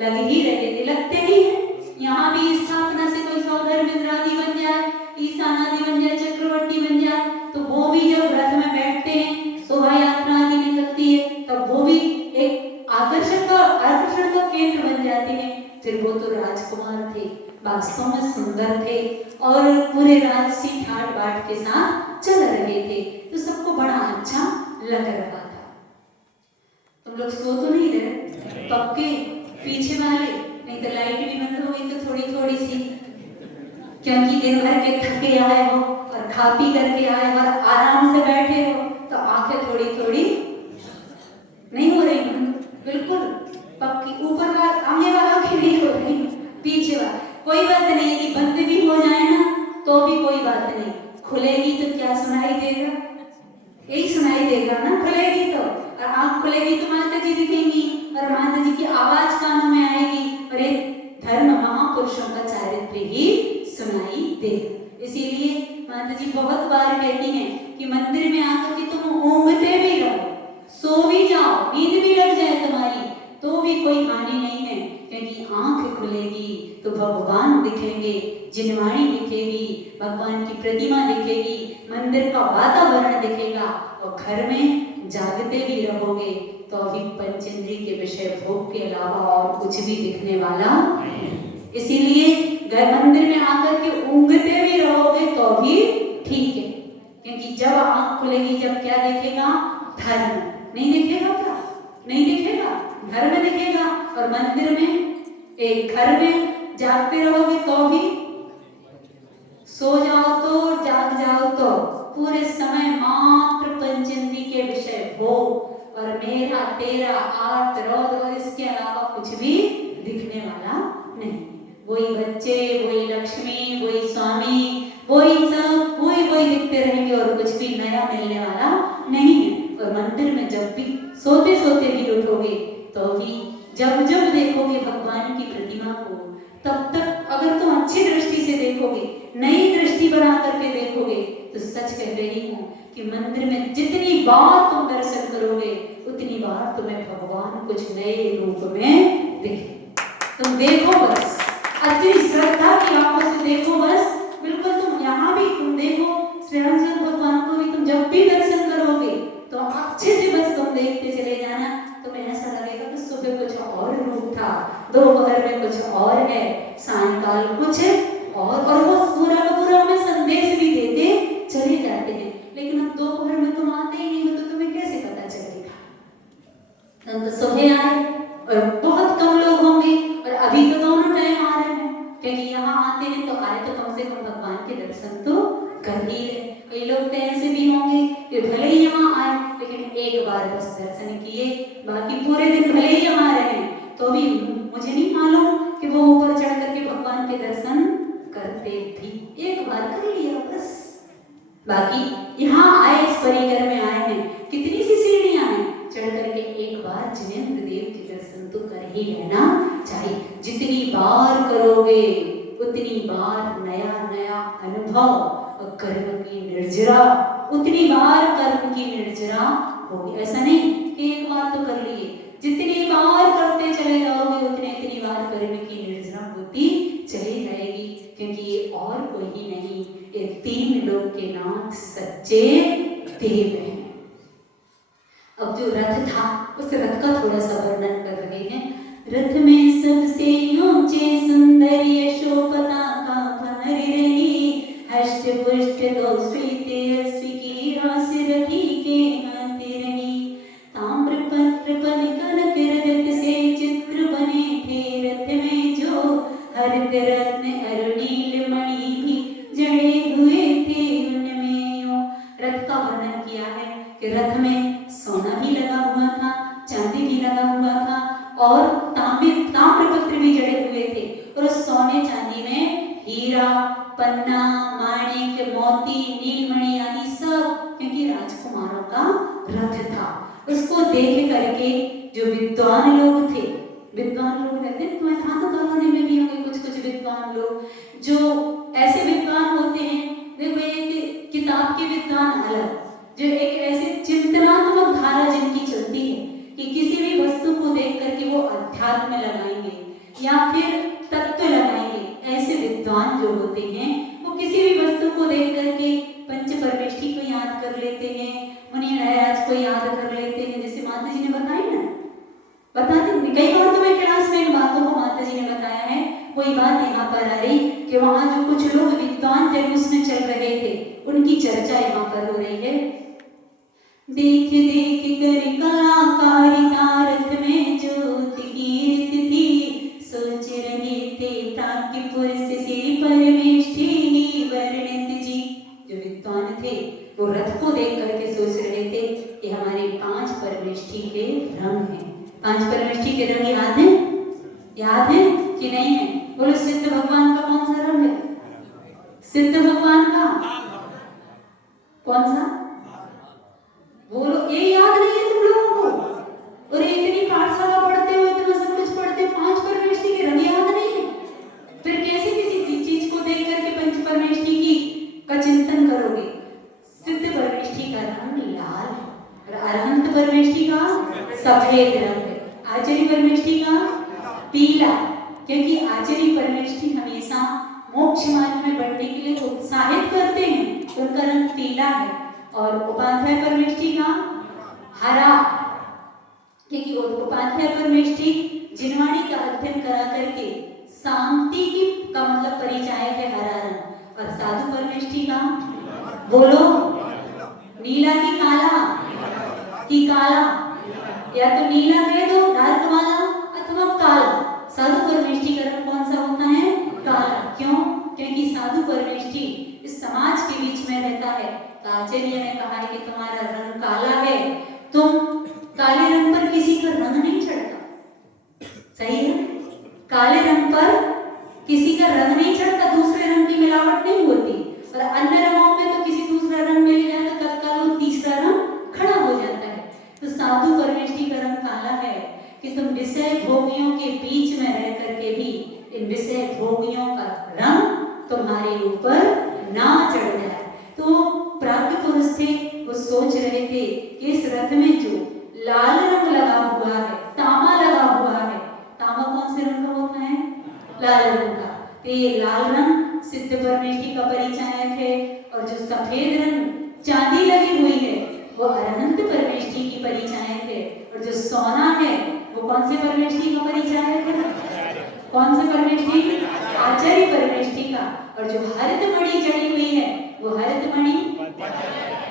लग ही रहे थे, लगते ही है। यहाँ भी स्थापना से कोई सौधर्म इंद्रादि बन जाए, ईशान आदि बन जाए, चक्रवर्ती बन जाए, तो वो भी जब रथ में बैठते हैं, शोभा यात्रा आदि निकलती है, तब वो भी एक आकर्षण का केंद्र बन जाते हैं। फिर वो तो राजकुमार थे, वास्तव में सुंदर थे, और पूरे राजसी ठाट बाट के साथ चल रहे थे, तो सबको बड़ा अच्छा लग रहा था। तुम लोग सो तो नहीं रहे? पक्के पीछे वाले? नहीं तो लाइट भी बंद हो गई तो थोड़ी थोड़ी सी, क्योंकि दिन भर के थके आए हो और खा पी करके आए हो और आराम से बैठे हो, तो आंखें थोड़ी थोड़ी नहीं हो रही बंद, बिल्कुल पक्की। ऊपर वाला आगे वाला आंखें नहीं हो रही, पीछे वाला कोई बात नहीं, कि बंद भी हो जाए ना तो भी कोई बात नहीं, खुलेगी तो क्या सुनाई देगा? यही सुनाई देगा ना, खुलेगी तो, और आंख खुलेगी तो माता जी दिखेंगी, और माता जी की आवाज कानों में आएगी, और एक धर्म महापुरुषों का चारित्र ही सुनाई देगा। इसीलिए माता जी बहुत बार कहती हैं कि मंदिर में आकर के तुम ऊँघते भी रहो, भी कोई हानि नहीं है, क्योंकि आंख खुलेगी तो भगवान दिखेंगे, जिनवाणी दिखेगी, भगवान की प्रतिमा दिखेगी, मंदिर का वातावरण दिखेगा, और घर में जागते भी रहोगे तो भी पंचेंद्रिय के विषय भोग के अलावा और कुछ भी दिखने वाला नहीं। इसीलिए घर मंदिर में आकर के ऊँघते भी रहोगे तो भी ठीक है, क्योंकि जब आंख खुलेगी, जब क्या दिखेगा? धर्म। नहीं दिखेगा क्या? नहीं दिखेगा, धर्म दिखेगा। और मंदिर में, एक घर में जागते रहोगे तो भी, सो जाओ तो, जाग जाओ तो, पूरे समय मात्र पंचेंद्रिय के विषय भोग और मेरा तेरा आर्त रौद, और इसके अलावा कुछ भी दिखने वाला नहीं। वही बच्चे, वही लक्ष्मी, वही स्वामी, वही सब, वही दिखते रहेंगे और कुछ भी नया मिलने वाला नहीं है। और मंदिर में जब भी सोते सोते भी उठोगे तो भी, जब जब देखोगे भगवान की प्रतिमा को, तब तक अगर तुम अच्छी दृष्टि से देखोगे, नई दृष्टि बना करके देखोगे, तो सच कह रही हूँ कि मंदिर में जितनी बार तुम दर्शन करोगे उतनी बार तुम्हें भगवान कुछ नए रूप में दिखे। तुम देखो बस, अच्छी श्रद्धा की आंखों से देखो बस। बिल्कुल तुम यहाँ भी तुम देखो, श्री रामचंद्र भगवान को भी तुम जब भी दर्शन करोगे तो अच्छे से बस तुम देखते चले जाना। तुम्हें ऐसा लगेगा कि सुबह कुछ और रूप था, दोपहर में कुछ और है, सायंकाल कुछ और वो पूरा का पूरा हमें संदेश भी देते चले जाते हैं। लेकिन अब दोपहर में तुम आते ही नहीं हो तो तुम्हें कैसे पता चलेगा? हम तो सुबह आए और बहुत कम लोग होंगे, और अभी तो दोनों टाइम आ रहे हैं, क्योंकि यहाँ आते हैं तो आए तो कम से कम भगवान के दर्शन तो कर ही ले। कई लोग तो ऐसे भी होंगे कि भले ही यहाँ आए लेकिन एक बार बस दर्शन किए, बाकी पूरे दिन भले ही यहाँ रहे तो भी मुझे नहीं मालूम कि वो ऊपर चढ़ करके भगवान के दर्शन करते भी। एक बार कर लिया बस, बाकी यहाँ आए, इस परिकर में आए हैं, कितनी सी सीढ़ियां हैं, चढ़ करके एक बार जिनेंद्र देव के दर्शन तो कर ही लेना चाहिए। जितनी बार करोगे उतनी बार नया नया अनुभव, और कर्म की निर्जरा उतनी बार कर्म की निर्जरा होगी। ऐसा नहीं कि एक बार तो कर लिए, जितनी बार करते चले जाओगे उतनी बार कर्म की निर्जरा होती चली जाएगी, क्योंकि ये और कोई नहीं, ये तीन लोक के नाथ सच्चे देव हैं। अब जो रथ था उस रथ का थोड़ा सा वर्णन कर रहे हैं। रथ में सबसे ऊंचे सुंदर यशोपता का भंवरी, हष्ट पुष्ट दो श्वेत अश्व की रास रथी के हाथी रही। ताम्र पत्र पन कनक रजत से चित्र बने थे रथ में जो, हरित रत्न अरुणील मणि भी जड़े हुए थे उनमें। रथ का वर्णन किया है कि रथ में सोना भी लगा हुआ था, चांदी भी लगा हुआ था, और ताम्र पत्र भी जड़े हुए थे, और उस सोने चांदी में हीरा, पन्ना, माणिक, मोती, नीलमणि आदि सब, क्योंकि राजकुमारों का रथ था। उसको देख करके जो विद्वान लोग थे, विद्वान लोग कहते हैं, तुम्हें खाना कॉलोनी में भी होंगे कुछ विद्वान लोग, जो ऐसे विद्वान होते हैं, देखो एक किताब के विद्वान अलग, जो एक ऐसे चिंतनात्मक धारा जिनकी चलती है कि किसी भी वस्तु को देख करके वो अध्यात्म में लगाएंगे या फिर तत्व लगाएंगे। ऐसे विद्वान जो होते हैं वो किसी भी वस्तु को देख करके पंच परमेष्ठी को याद कर लेते हैं, मुनि राज को याद कर लेते हैं, जैसे माता जी ने बताया ना, बताते कई बार तो मैं क्लास में इन बातों को माता जी ने बताया है। कोई बात यहाँ पर आ रही कि वहाँ जो कुछ लोग विद्वान थे उसमें चल रहे थे, उनकी चर्चा यहाँ पर हो रही है। देख देख कर कलाकारिता रथ में ज्योत कीर्ति थी, सोच रहे थे ताकि पुरुष से परमेष्ठी ही वर्णित जी। जो विद्वान थे वो रथ को देख करके सोच रहे थे कि हमारे 5 परमेष्ठी के रंग हैं। 5 परमेष्ठी के रंग याद है? याद है कि नहीं है? बोलो, सिद्ध भगवान का कौन सा रंग है? सिद्ध भगवान का कौन सा? बोलो, ये याद नहीं है तुम लोगों को? और इतनी पाठशाला पढ़ते हो, इतना सब कुछ पढ़ते, 5 परमेष्ठी के रंग याद नहीं है? फिर कैसे किसी चीज को देख करके पंच परमेष्ठी की का चिंतन करोगे? सिद्ध परमेष्ठी का रंग लाल है और अरहंत परमेष्ठी का सफेद रंग है। आचरी परमेष्ठी का पीला, क्योंकि आचरी परमेष्ठी हमेशा मोक्ष मार्ग में बढ़ने के लिए उत्साहित करते हैं, उनका रंग पीला है। और उपाध्याय परमेष्ठी का हरा, क्योंकि उपाध्याय परमेष्ठी जिनवाणी का अध्ययन करा करके शांति की का मतलब परिचायक है हरा रंग। और साधु परमेष्ठी का बोलो, नीला की काला की काला, या तो नीला कह दो डार्क वाला अथवा काला। साधु परमेष्ठी का रंग कौन सा होता है? काला। क्यों? क्योंकि साधु परमेष्ठी इस समाज के बीच में रहता है। तो आचार्य ने कहा है कि तुम्हारा रंग काला है, तुम काले रंग पर किसी का रंग नहीं चढ़ता। सही है? काले रंग पर किसी का रंग नहीं चढ़ता, दूसरे रंग की मिलावट नहीं होती। और अन्य रंगों में तो किसी दूसरा रंग मिल जाए तो तत्काल वो तीसरा रंग खड़ा हो जाता है। तो साधु परमेष्ठी का रंग काला है कि तुम विषय भोगियों के बीच में रह करके भी इन विषय भोगियों का रंग तुम्हारे ऊपर ना चढ़ जाए। तो प्राज्ञ पुरुष थे, वो सोच रहे थे कि इस रथ में जो लाल रंग लगा हुआ है, तांबा लगा हुआ है, तांबा कौन से रंग का होता है? लाल रंग का। तो ये लाल रंग सिद्ध परमेष्ठी का परिचायक है, और जो सफेद रंग चांदी लगी हुई है वो अरहंत परमेष्ठी की परिचायक है, और जो सोना है वो कौन से परमेष्ठी का परिचायक है? कौन से परमेष्ठी? आचार्य परमेष्ठी का। और जो हरित मणि जड़ी हुई है वो हरित मणि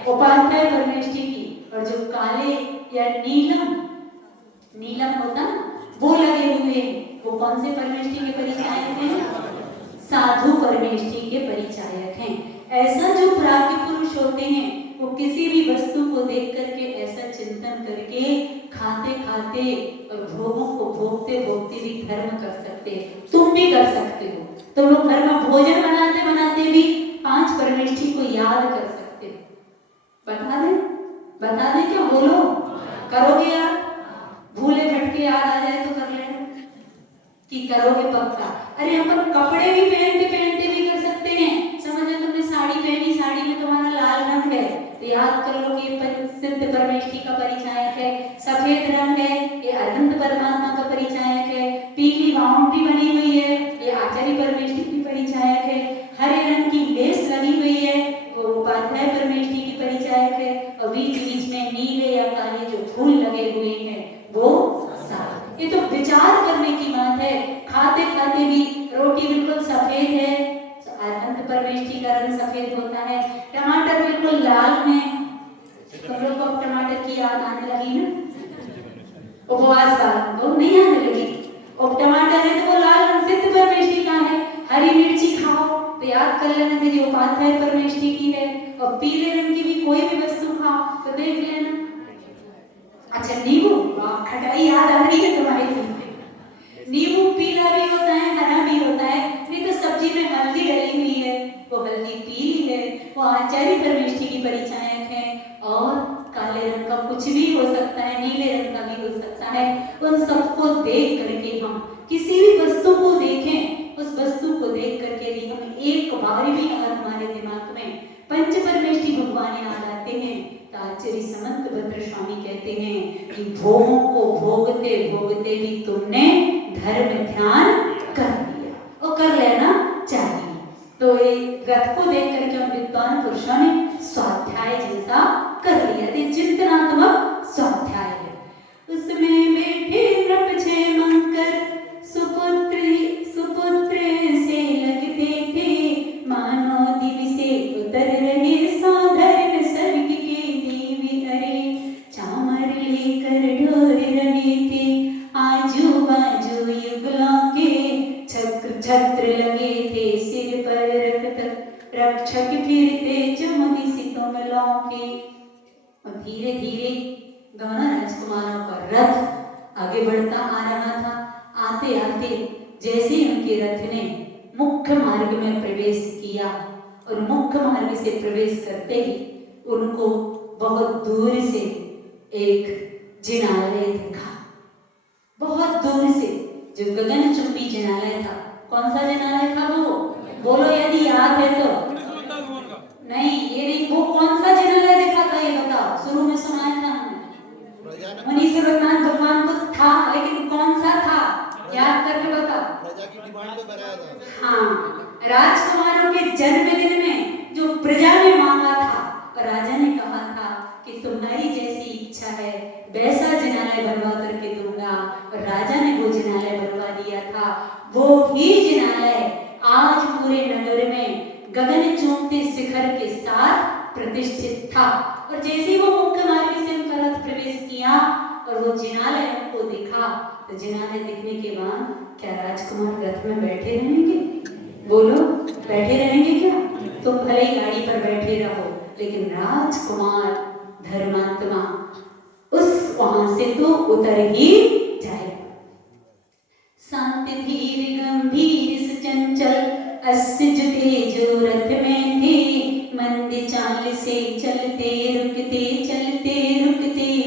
उपाध्याय परमेष्ठी की। और जो काले या नीलम नीलम होता वो लगे हुए हैं, वो कौन से परमेष्ठी के परिचायक हैं? साधु परमेष्ठी के परिचायक हैं। ऐसा जो प्राज्ञ पुरुष होते हैं वो किसी भी वस्तु को देख करके ऐसा चिंतन करके खाते खाते और भोगों को भोगते भोगते भी धर्म कर सकते हैं। तुम भी कर सकते हो। तुम लोग घर में भोजन बनाते बनाते भी 5 परमेष्ठी को याद कर सकते हो। बता दे क्या? बोलो, करोगे यार? भूले भटके याद आ जाए तो कर लेना कि करोगे पक्का। अरे अपन कपड़े भी पहनते पहनते भी कर सकते हैं। समझ लो तुमने साड़ी पहनी, साड़ी में तुम्हारा लाल रंग है तो याद कर लो कि सिद्ध परमेष्ठी का परिचायक है। सफेद रंग है, ये अनंत परमात्मा का परिचायक है। पीली बाउंड्री बनी हुई है, ये आचार्य परमेष्ठी की परिचायक है। हरे रंग की लेस लगी हुई है, वो उपाध्याय परमेष्ठी की परिचायक है। और बीच बीच में नीले या काले जो फूल लगे हुए हैं वो साफ। ये तो विचार करने की बात है। खाते खाते भी रोटी बिल्कुल सफेद है, अनंत परमेष्ठी का रंग सफेद होता है। टमाटर बिल्कुल लाल में, तुम लोग को अब टमाटर की याद आने लगी ना? उपवास वालों को नहीं आने लगी। और टमाटर है तो वो लाल रंग सिद्ध परमेष्ठी का है। हरी मिर्ची खाओ तो याद कर लेना कि ये उपाध्याय परमेष्ठी की है। और पीले रंग की भी कोई भी वस्तु खाओ तो देख लेना। अच्छा, नींबू, खटाई याद आ रही है तुम्हारे लिए? नींबू पीला भी होता है, हरा भी होता है। नहीं तो सब्जी में हल्दी डली हुई है, वो हल्दी पीली है, वो आचार्य परमेष्ठी की परिचायक है। और काले रंग का कुछ भी हो सकता है, नीले रंग का भी हो सकता है। उन सबको देख करके हम किसी भी वस्तु को देखें, उस वस्तु को देख करके भी हम एक बार भी अगर हमारे दिमाग में पंच परमेष्ठी भगवान याद आते हैं तो आचार्य समंत भद्र स्वामी कहते हैं कि भोगों को भोगते भोगते भी तुमने धर्म ध्यान कर लिया, और कर लेना चाहिए। तो ये रथ को देख करके उन विद्वान पुरुषों ने स्वाध्याय जैसा कर लिया। ये चिंतनात्मक स्वाध्याय है। उसमें बैठे नृप छे मंकर सुपुत्र से लगते थे, मानो दिव्य से उतर रहे साधर्म स्वर्ग के देवी। अरे चामर लेकर ढोर रहे थे, आजू बाजू युगलों के छत्र लगे थे सिर पर, रक्षक फिरते चमनी सितमलों के। और धीरे धीरे दोनों राजकुमारों का रथ आगे बढ़ता आ रहा था। आते आते जैसे उनके रथ ने मुख्य मार्ग में प्रवेश किया, और मुख्य मार्ग से प्रवेश करते ही उनको बहुत दूर से एक जिनालय दिखा। बहुत दूर से जो गगनचुंबी जिनालय था। कौन सा जिनालय था वो? बोलो यदि याद है तो। नहीं, ये नहीं। वो कौन सा जिनालय देखा था ये बताओ। शुरू में सुनाया था हमने, मनीषा भगवान को था, लेकिन हाँ, राजकुमारों के जन्मदिन में जो प्रजा ने मांगा था और राजा ने कहा था कि तुम्हारी जैसी इच्छा है वैसा जिनालय बनवा करके दूंगा, और राजा ने वो जिनालय बनवा दिया था। वो ही जिनालय आज पूरे नगर में गगन चूमते शिखर के साथ प्रतिष्ठित था। और जैसे वो मुख्य मार्ग से उनका रथ प्रवेश किया और वो जिनालय उनको दिखा, तो जिनालय दिखने के बाद क्या राजकुमार रथ में बैठे रहेंगे? बोलो, बैठे रहेंगे क्या? तुम भले ही गाड़ी पर बैठे रहो, लेकिन राजकुमार धर्मात्मा उस वहां से तो उतर ही जाएगा। शांत धीर गंभीर चंचल अस जुटे जो रथ में थे, मंद चाल से चलते रुकते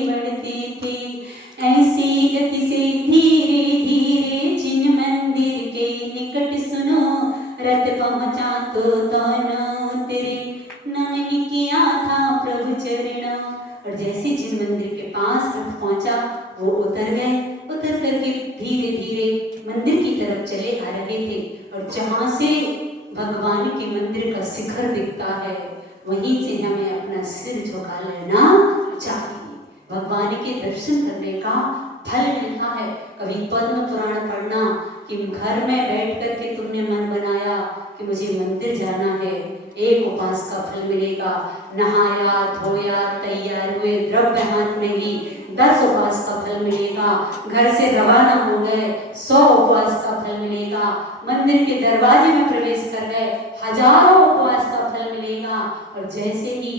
बढ़ते थे। ऐसी गति से धीरे धीरे जिन मंदिर के निकट सुनो, रथ पहुंचा तो दोनों उतरे, नमन किया था प्रभु चरणों। और जैसे जिन मंदिर के पास रथ पहुंचा वो उतर गए। उतर करके धीरे धीरे मंदिर की तरफ चले आ रहे थे, और जहां से भगवान के मंदिर का शिखर दिखता है वहीं से हमें अपना सिर झुका लेना चाहिए। भगवान के दर्शन करने का फल मिलता है। कभी पद्म पुराण पढ़ना कि घर में बैठ करके तुमने मन बनाया कि मुझे मंदिर जाना है, एक उपवास का फल मिलेगा। नहाया धोया तैयार हुए, द्रव्य हाथ में ली, 10 उपवास का फल मिलेगा। घर से रवाना हो गए, 100 उपवास का फल मिलेगा। मंदिर के दरवाजे में प्रवेश कर गए, हजारों उपवास का फल मिलेगा। और जैसे ही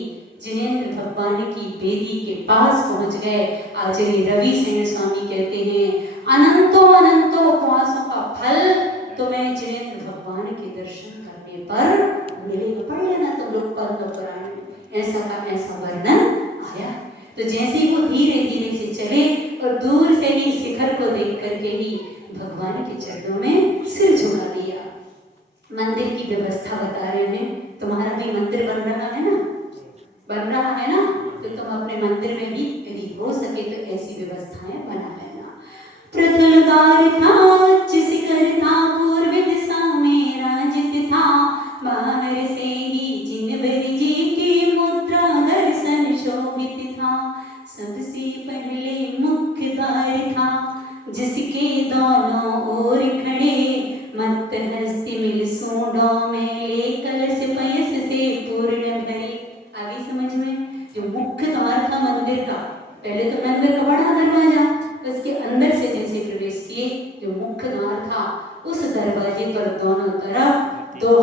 जिनेंद्र भगवान की बेदी के पास पहुंच गए, आचार्य रवि सेन स्वामी कहते हैं अनंतों अनंतों उपवासों का फल तुम्हें जिनेंद्र भगवान के दर्शन करने पर मिलेगा। पढ़ लेना तुम लोग पद्म पुराण में, ऐसा का ऐसा वर्णन आया। तो जैसे ही वो धीरे धीरे से चले और दूर से ही शिखर को देख करके ही भगवान के चरणों में सिर झुका दिया। मंदिर की व्यवस्था बता रहे हैं, तुम्हारा भी मंदिर बन रहा है ना, बन रहा है ना, तो तुम अपने मंदिर में भी यदि हो सके तो ऐसी व्यवस्थाएं बना लेना। प्रथम द्वार था शिखर था, पूर्व दिशा में राजित था, बाहर से ही जिनवर जी की मुद्रा दर्शन शोभित था। सबसे पहले मुख्य द्वार था, जिसके दोनों ओर खड़े मत हस्ति मिल सूंडों में ले कलश पयस से पूर्ण भरे। आगे समझ में, जो मुख्य द्वार था मंदिर का, पहले तो मंदिर का बड़ा दरवाजा, उसके अंदर से जैसे प्रवेश किए, जो मुख्य द्वार था उस दरवाजे पर दोनों तरफ दो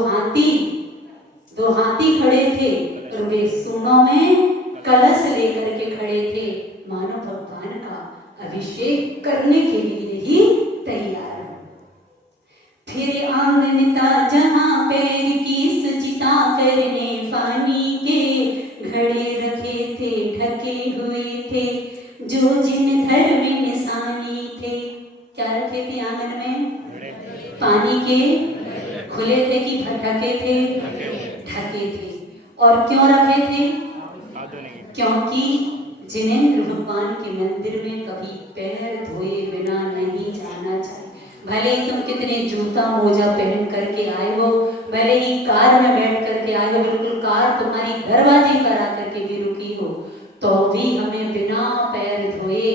हाथी खड़े थे, और वे सूंडों में कलश लेकर के खड़े थे, मानो भगवान का अभिषेक करने के लिए ही तैयार। फिर आंगन था जहां पैर की सचिता करने पानी के घड़े रखे थे, ढके हुए थे जो जिन धर्म निशानी थे। क्या रखे थे आंगन में? पानी के खुले थे कि ढके थे? ढके थे। और क्यों रखे थे? क्योंकि जिनेंद्र भगवान के मंदिर में कभी पैर धोए बिना नहीं जाना चाहिए। भले ही तुम कितने जूता मोजा पहन करके आए हो, भले ही कार में बैठ करके आए हो, बिल्कुल कार तुम्हारी दरवाजे पर आकर के भी रुकी हो, तो भी हमें बिना पैर धोए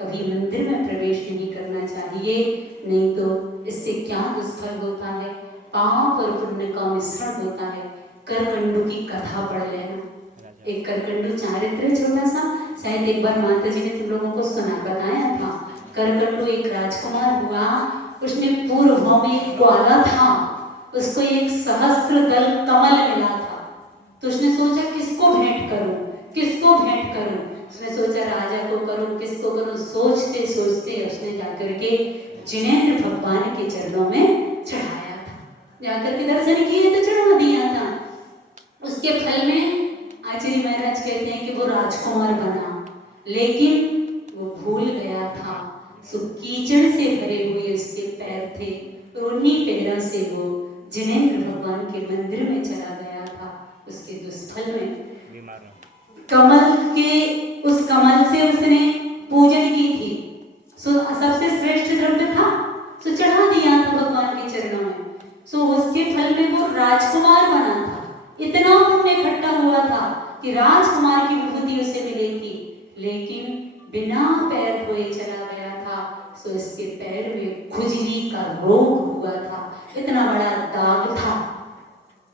कभी मंदिर में प्रवेश नहीं करना चाहिए। नहीं तो इससे क्या दुष्फल होता है? पाप और पुण्य का मिश्रण होता है। करकंडू की कथा पढ़ लेना। एक करकंडू चारित्र छोटा सा, शायद एक बार माता जी ने तुम लोगों को सुना बताया था। करकंडू एक राजकुमार हुआ, उसने पूर्व में एक ग्वाला था, उसको एक सहस्त्र दल कमल मिला था। तो उसने सोचा किसको भेंट करूं, किसको भेंट करूं। उसने सोचा राजा को करूं, किसको करूं। सोचते सोचते उसने जाकर के जिनेंद्र भगवान के चरणों में चढ़ाया था। जाकर के दर्शन किए तो चढ़ा दिया था। उसके फल में आचार्य महाराज कहते हैं कि वो राजकुमार बना, लेकिन वो भूल गया था। सो कीचड़ से भरे हुए उसके पैर थे, और उन्हीं पैरों से वो जिनेंद्र भगवान के मंदिर में चला गया था। उसके दुष्फल में उस कमल से उसने पूजन की थी। सो सबसे श्रेष्ठ द्रव्य था, सो चढ़ा दिया था भगवान के चरणों में। बिना पैर धोए चला गया था, सो इसके पैर में खुजली का रोग हुआ था, इतना बड़ा दाग था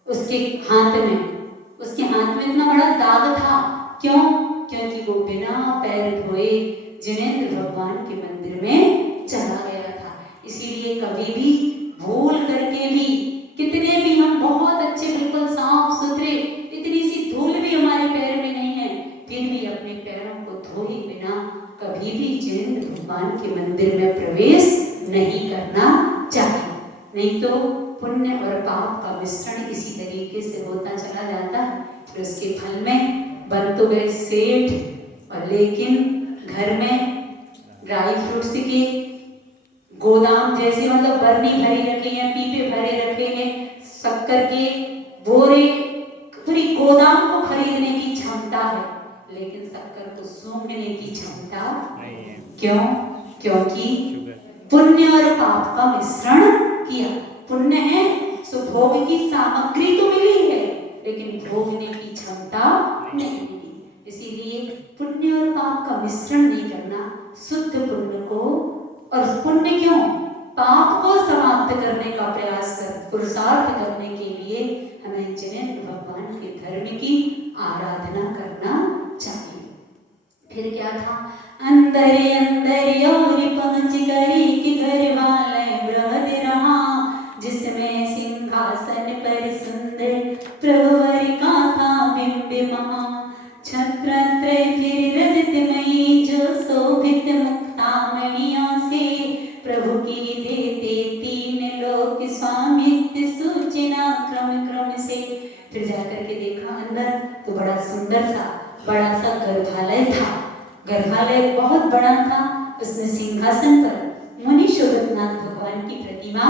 उसके हाथ में इतना बड़ा दाग था। क्यों? क्योंकि वो बिना पैर धोए जिनेंद्र भगवान के मंदिर में चला गया था। इसीलिए कभी भी भूल करके भी, कितने भी हम बहुत अच्छे बिल्कुल साफ सुथरे, इतनी सी धूल भी हमारे पैर में नहीं है, फिर भी अपने पैरों को धोए बिना कभी भी जिनेंद्र भगवान के मंदिर में प्रवेश नहीं करना चाहिए। नहीं तो पुण्य और पाप का मिश्रण इसी तरीके से होता चला जाता है। फिर उसके फल में बन तो गए सेठ, और लेकिन घर में ड्राई फ्रूट्स के गोदाम जैसे, मतलब बर्नी भरी रखे हैं, पीपे भरे रखे हैं, शक्कर के बोरे, पूरी गोदाम को खरीदने की क्षमता है, लेकिन शक्कर को सूंघने की क्षमता नहीं है। क्यों? क्योंकि पुण्य और पाप का मिश्रण किया। पुण्य है सो भोग की सामग्री तो मिली है, लेकिन भोगने की क्षमता नहीं मिली। इसीलिए पुण्य और पाप का मिश्रण नहीं करना, शुद्ध पुण्य को, और पुण्य क्यों, पाप को समाप्त करने का प्रयास कर, पुरुषार्थ करने के लिए हमें जिनेंद्र भगवान के धर्म की आराधना करना चाहिए। फिर क्या था? अंदर अंदर और पहुंच गई कि घर वाले बृहद रहा, जिसमें सिंहासन पर सुंदर प्रभुवर का था बिंब महा, छत्र फिर रजतमयी जो शोभित मुक्तामणियों से, प्रभु की देते तीन लोक स्वामित्व सूचना क्रम क्रम से। फिर जाकर के देखा अंदर तो बड़ा सुंदर सा बड़ा सा गर्भालय था। गर्भालय बहुत बड़ा था, उसमें सिंहासन पर मुनि शोभतनाथ भगवान की प्रतिमा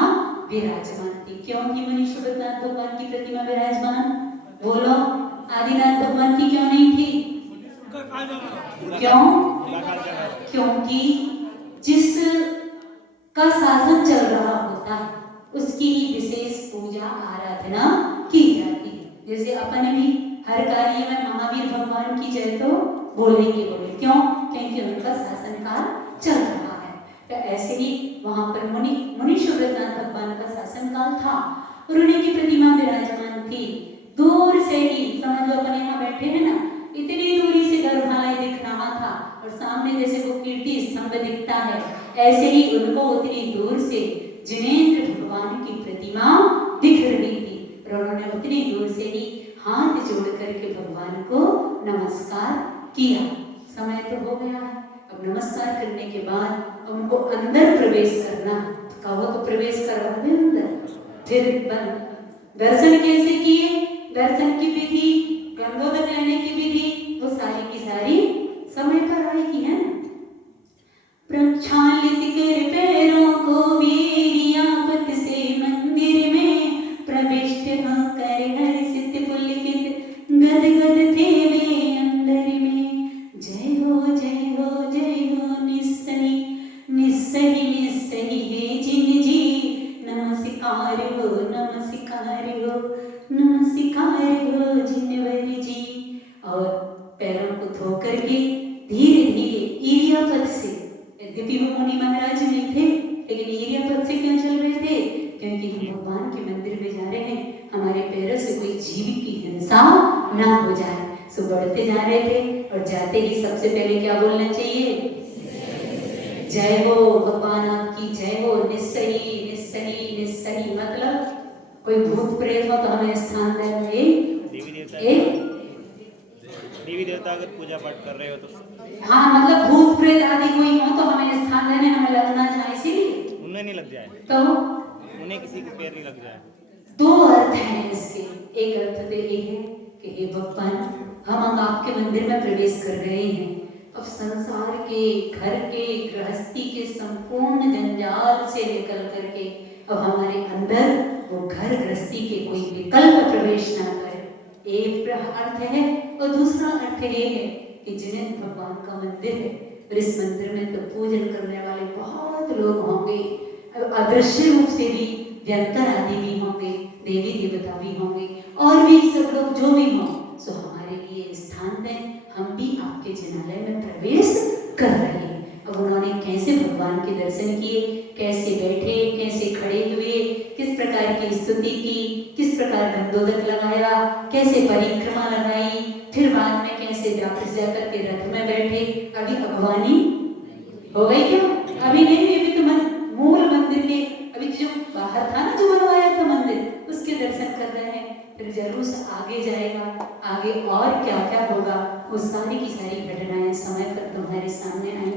विराजमान थी। क्यों थी मुनि शोभतनाथ भगवान की प्रतिमा विराजमान? बोलो, आदिनाथ भगवान की क्यों नहीं थी? क्यों? क्योंकि जिस का शासन चल रहा होता है उसकी ही विशेष पूजा आराधना की जाती है। जैसे अपन भी हर कार्य में महावीर भगवान की जय तो बोलेंगे। क्यों? क्योंकि उनका शासन काल चल रहा है। तो ऐसे ही वहां पर मुनि शोभतनाथ भगवान का शासन काल था और उन्हीं की प्रतिमा विराजमान थी। दूर से ही, समझ लो अपन यहाँ बैठे हैं ना, इतनी दूरी से गर्भालय दिख रहा था, और सामने जैसे वो कीर्ति स्तंभ दिखता है, ऐसे ही उनको उतनी दूर से जिनेंद्र भगवान की प्रतिमा दिख रही थी, और उन्होंने उतनी दूर से ही हाथ जोड़ करके भगवान को नमस्कार किया। समय तो हो गया है, अब नमस्कार करने के बाद उनको अंदर प्रवेश करना, कहो तो प्रवेश करवा दे अंदर। फिर दर्शन कैसे किए? दर्शन की विधि, गंगोदक लेने की विधि, वो सारी की सारी समय पर आएगी है। प्रक्षालित कर पैरों को वीर्यापत से मंदिर में प्रविष्ट होकर हर्षित पुलकित गदगद थे वे अंदर में। जय हो जय हो जय हो निस्सही निस्सही निस्सही है जिन जी, नमस्कार हो नमस्कार हो नमस्कार हो जिनवर जी। और पैरों को धो करके धीरे धीरे ईर्यापद से, यद्यपि वो मुनि महाराज नहीं थे, लेकिन ईर्यापद से क्यों चल रहे थे? क्योंकि हम भगवान के मंदिर में जा रहे हैं, हमारे पैरों से कोई जीव की हिंसा ना हो जाए, सो बढ़ते जा रहे थे। और जाते ही सबसे पहले क्या बोलना चाहिए? जय हो भगवान आपकी जय हो। निस्सही निस्सही निस्सही मतलब कोई भूत प्रेत हो तो हमें स्थान देंगे। देवी देवता अगर पूजा पाठ कर रहे हो तो, हाँ मतलब भूत प्रेत आदि कोई हो तो हमें स्थान देने हमें लगना चाहिए, इसीलिए उन्हें नहीं लग जाए, तो उन्हें किसी के पैर नहीं लग जाए। दो अर्थ हैं इसके। एक अर्थ तो ये है कि हे भगवान, हम आपके मंदिर में प्रवेश कर रहे हैं, अब संसार के, घर के, गृहस्थी के संपूर्ण जंजाल से निकल करके अब हमारे अंदर वो घर गृहस्थी के कोई विकल्प प्रवेश ना करे, एक अर्थ है। और दूसरा अर्थ ये है कि जिनेंद्र भगवान का मंदिर है और इस मंदिर में तो पूजन करने वाले बहुत लोग होंगे, अदृश्य रूप से भी व्यंतर आदि भी होंगे, देवी देवता भी होंगे, और भी सब लोग जो भी हों, सो हमारे लिए स्थान दें, हम भी आपके जिनालय में प्रवेश कर रहे हैं। दर्शन किए, कैसे बैठे, कैसे खड़े हुए, किस प्रकार की स्तुति की, किस प्रकार दंडोदक लगाया, कैसे परिक्रमा लगाई, फिर बाद में कैसे वापस जाकर के रथ में बैठे। अभी अगवानी हो गई क्या? अभी नहीं हुई, अभी तो मूल मंदिर के अभी जो बाहर था ना, जो बनवाया था मंदिर, उसके दर्शन कर रहे हैं। फिर जरूर से आगे जाएगा, आगे और क्या क्या होगा, वो सारी की सारी घटनाएं समय पर तुम्हारे सामने आई।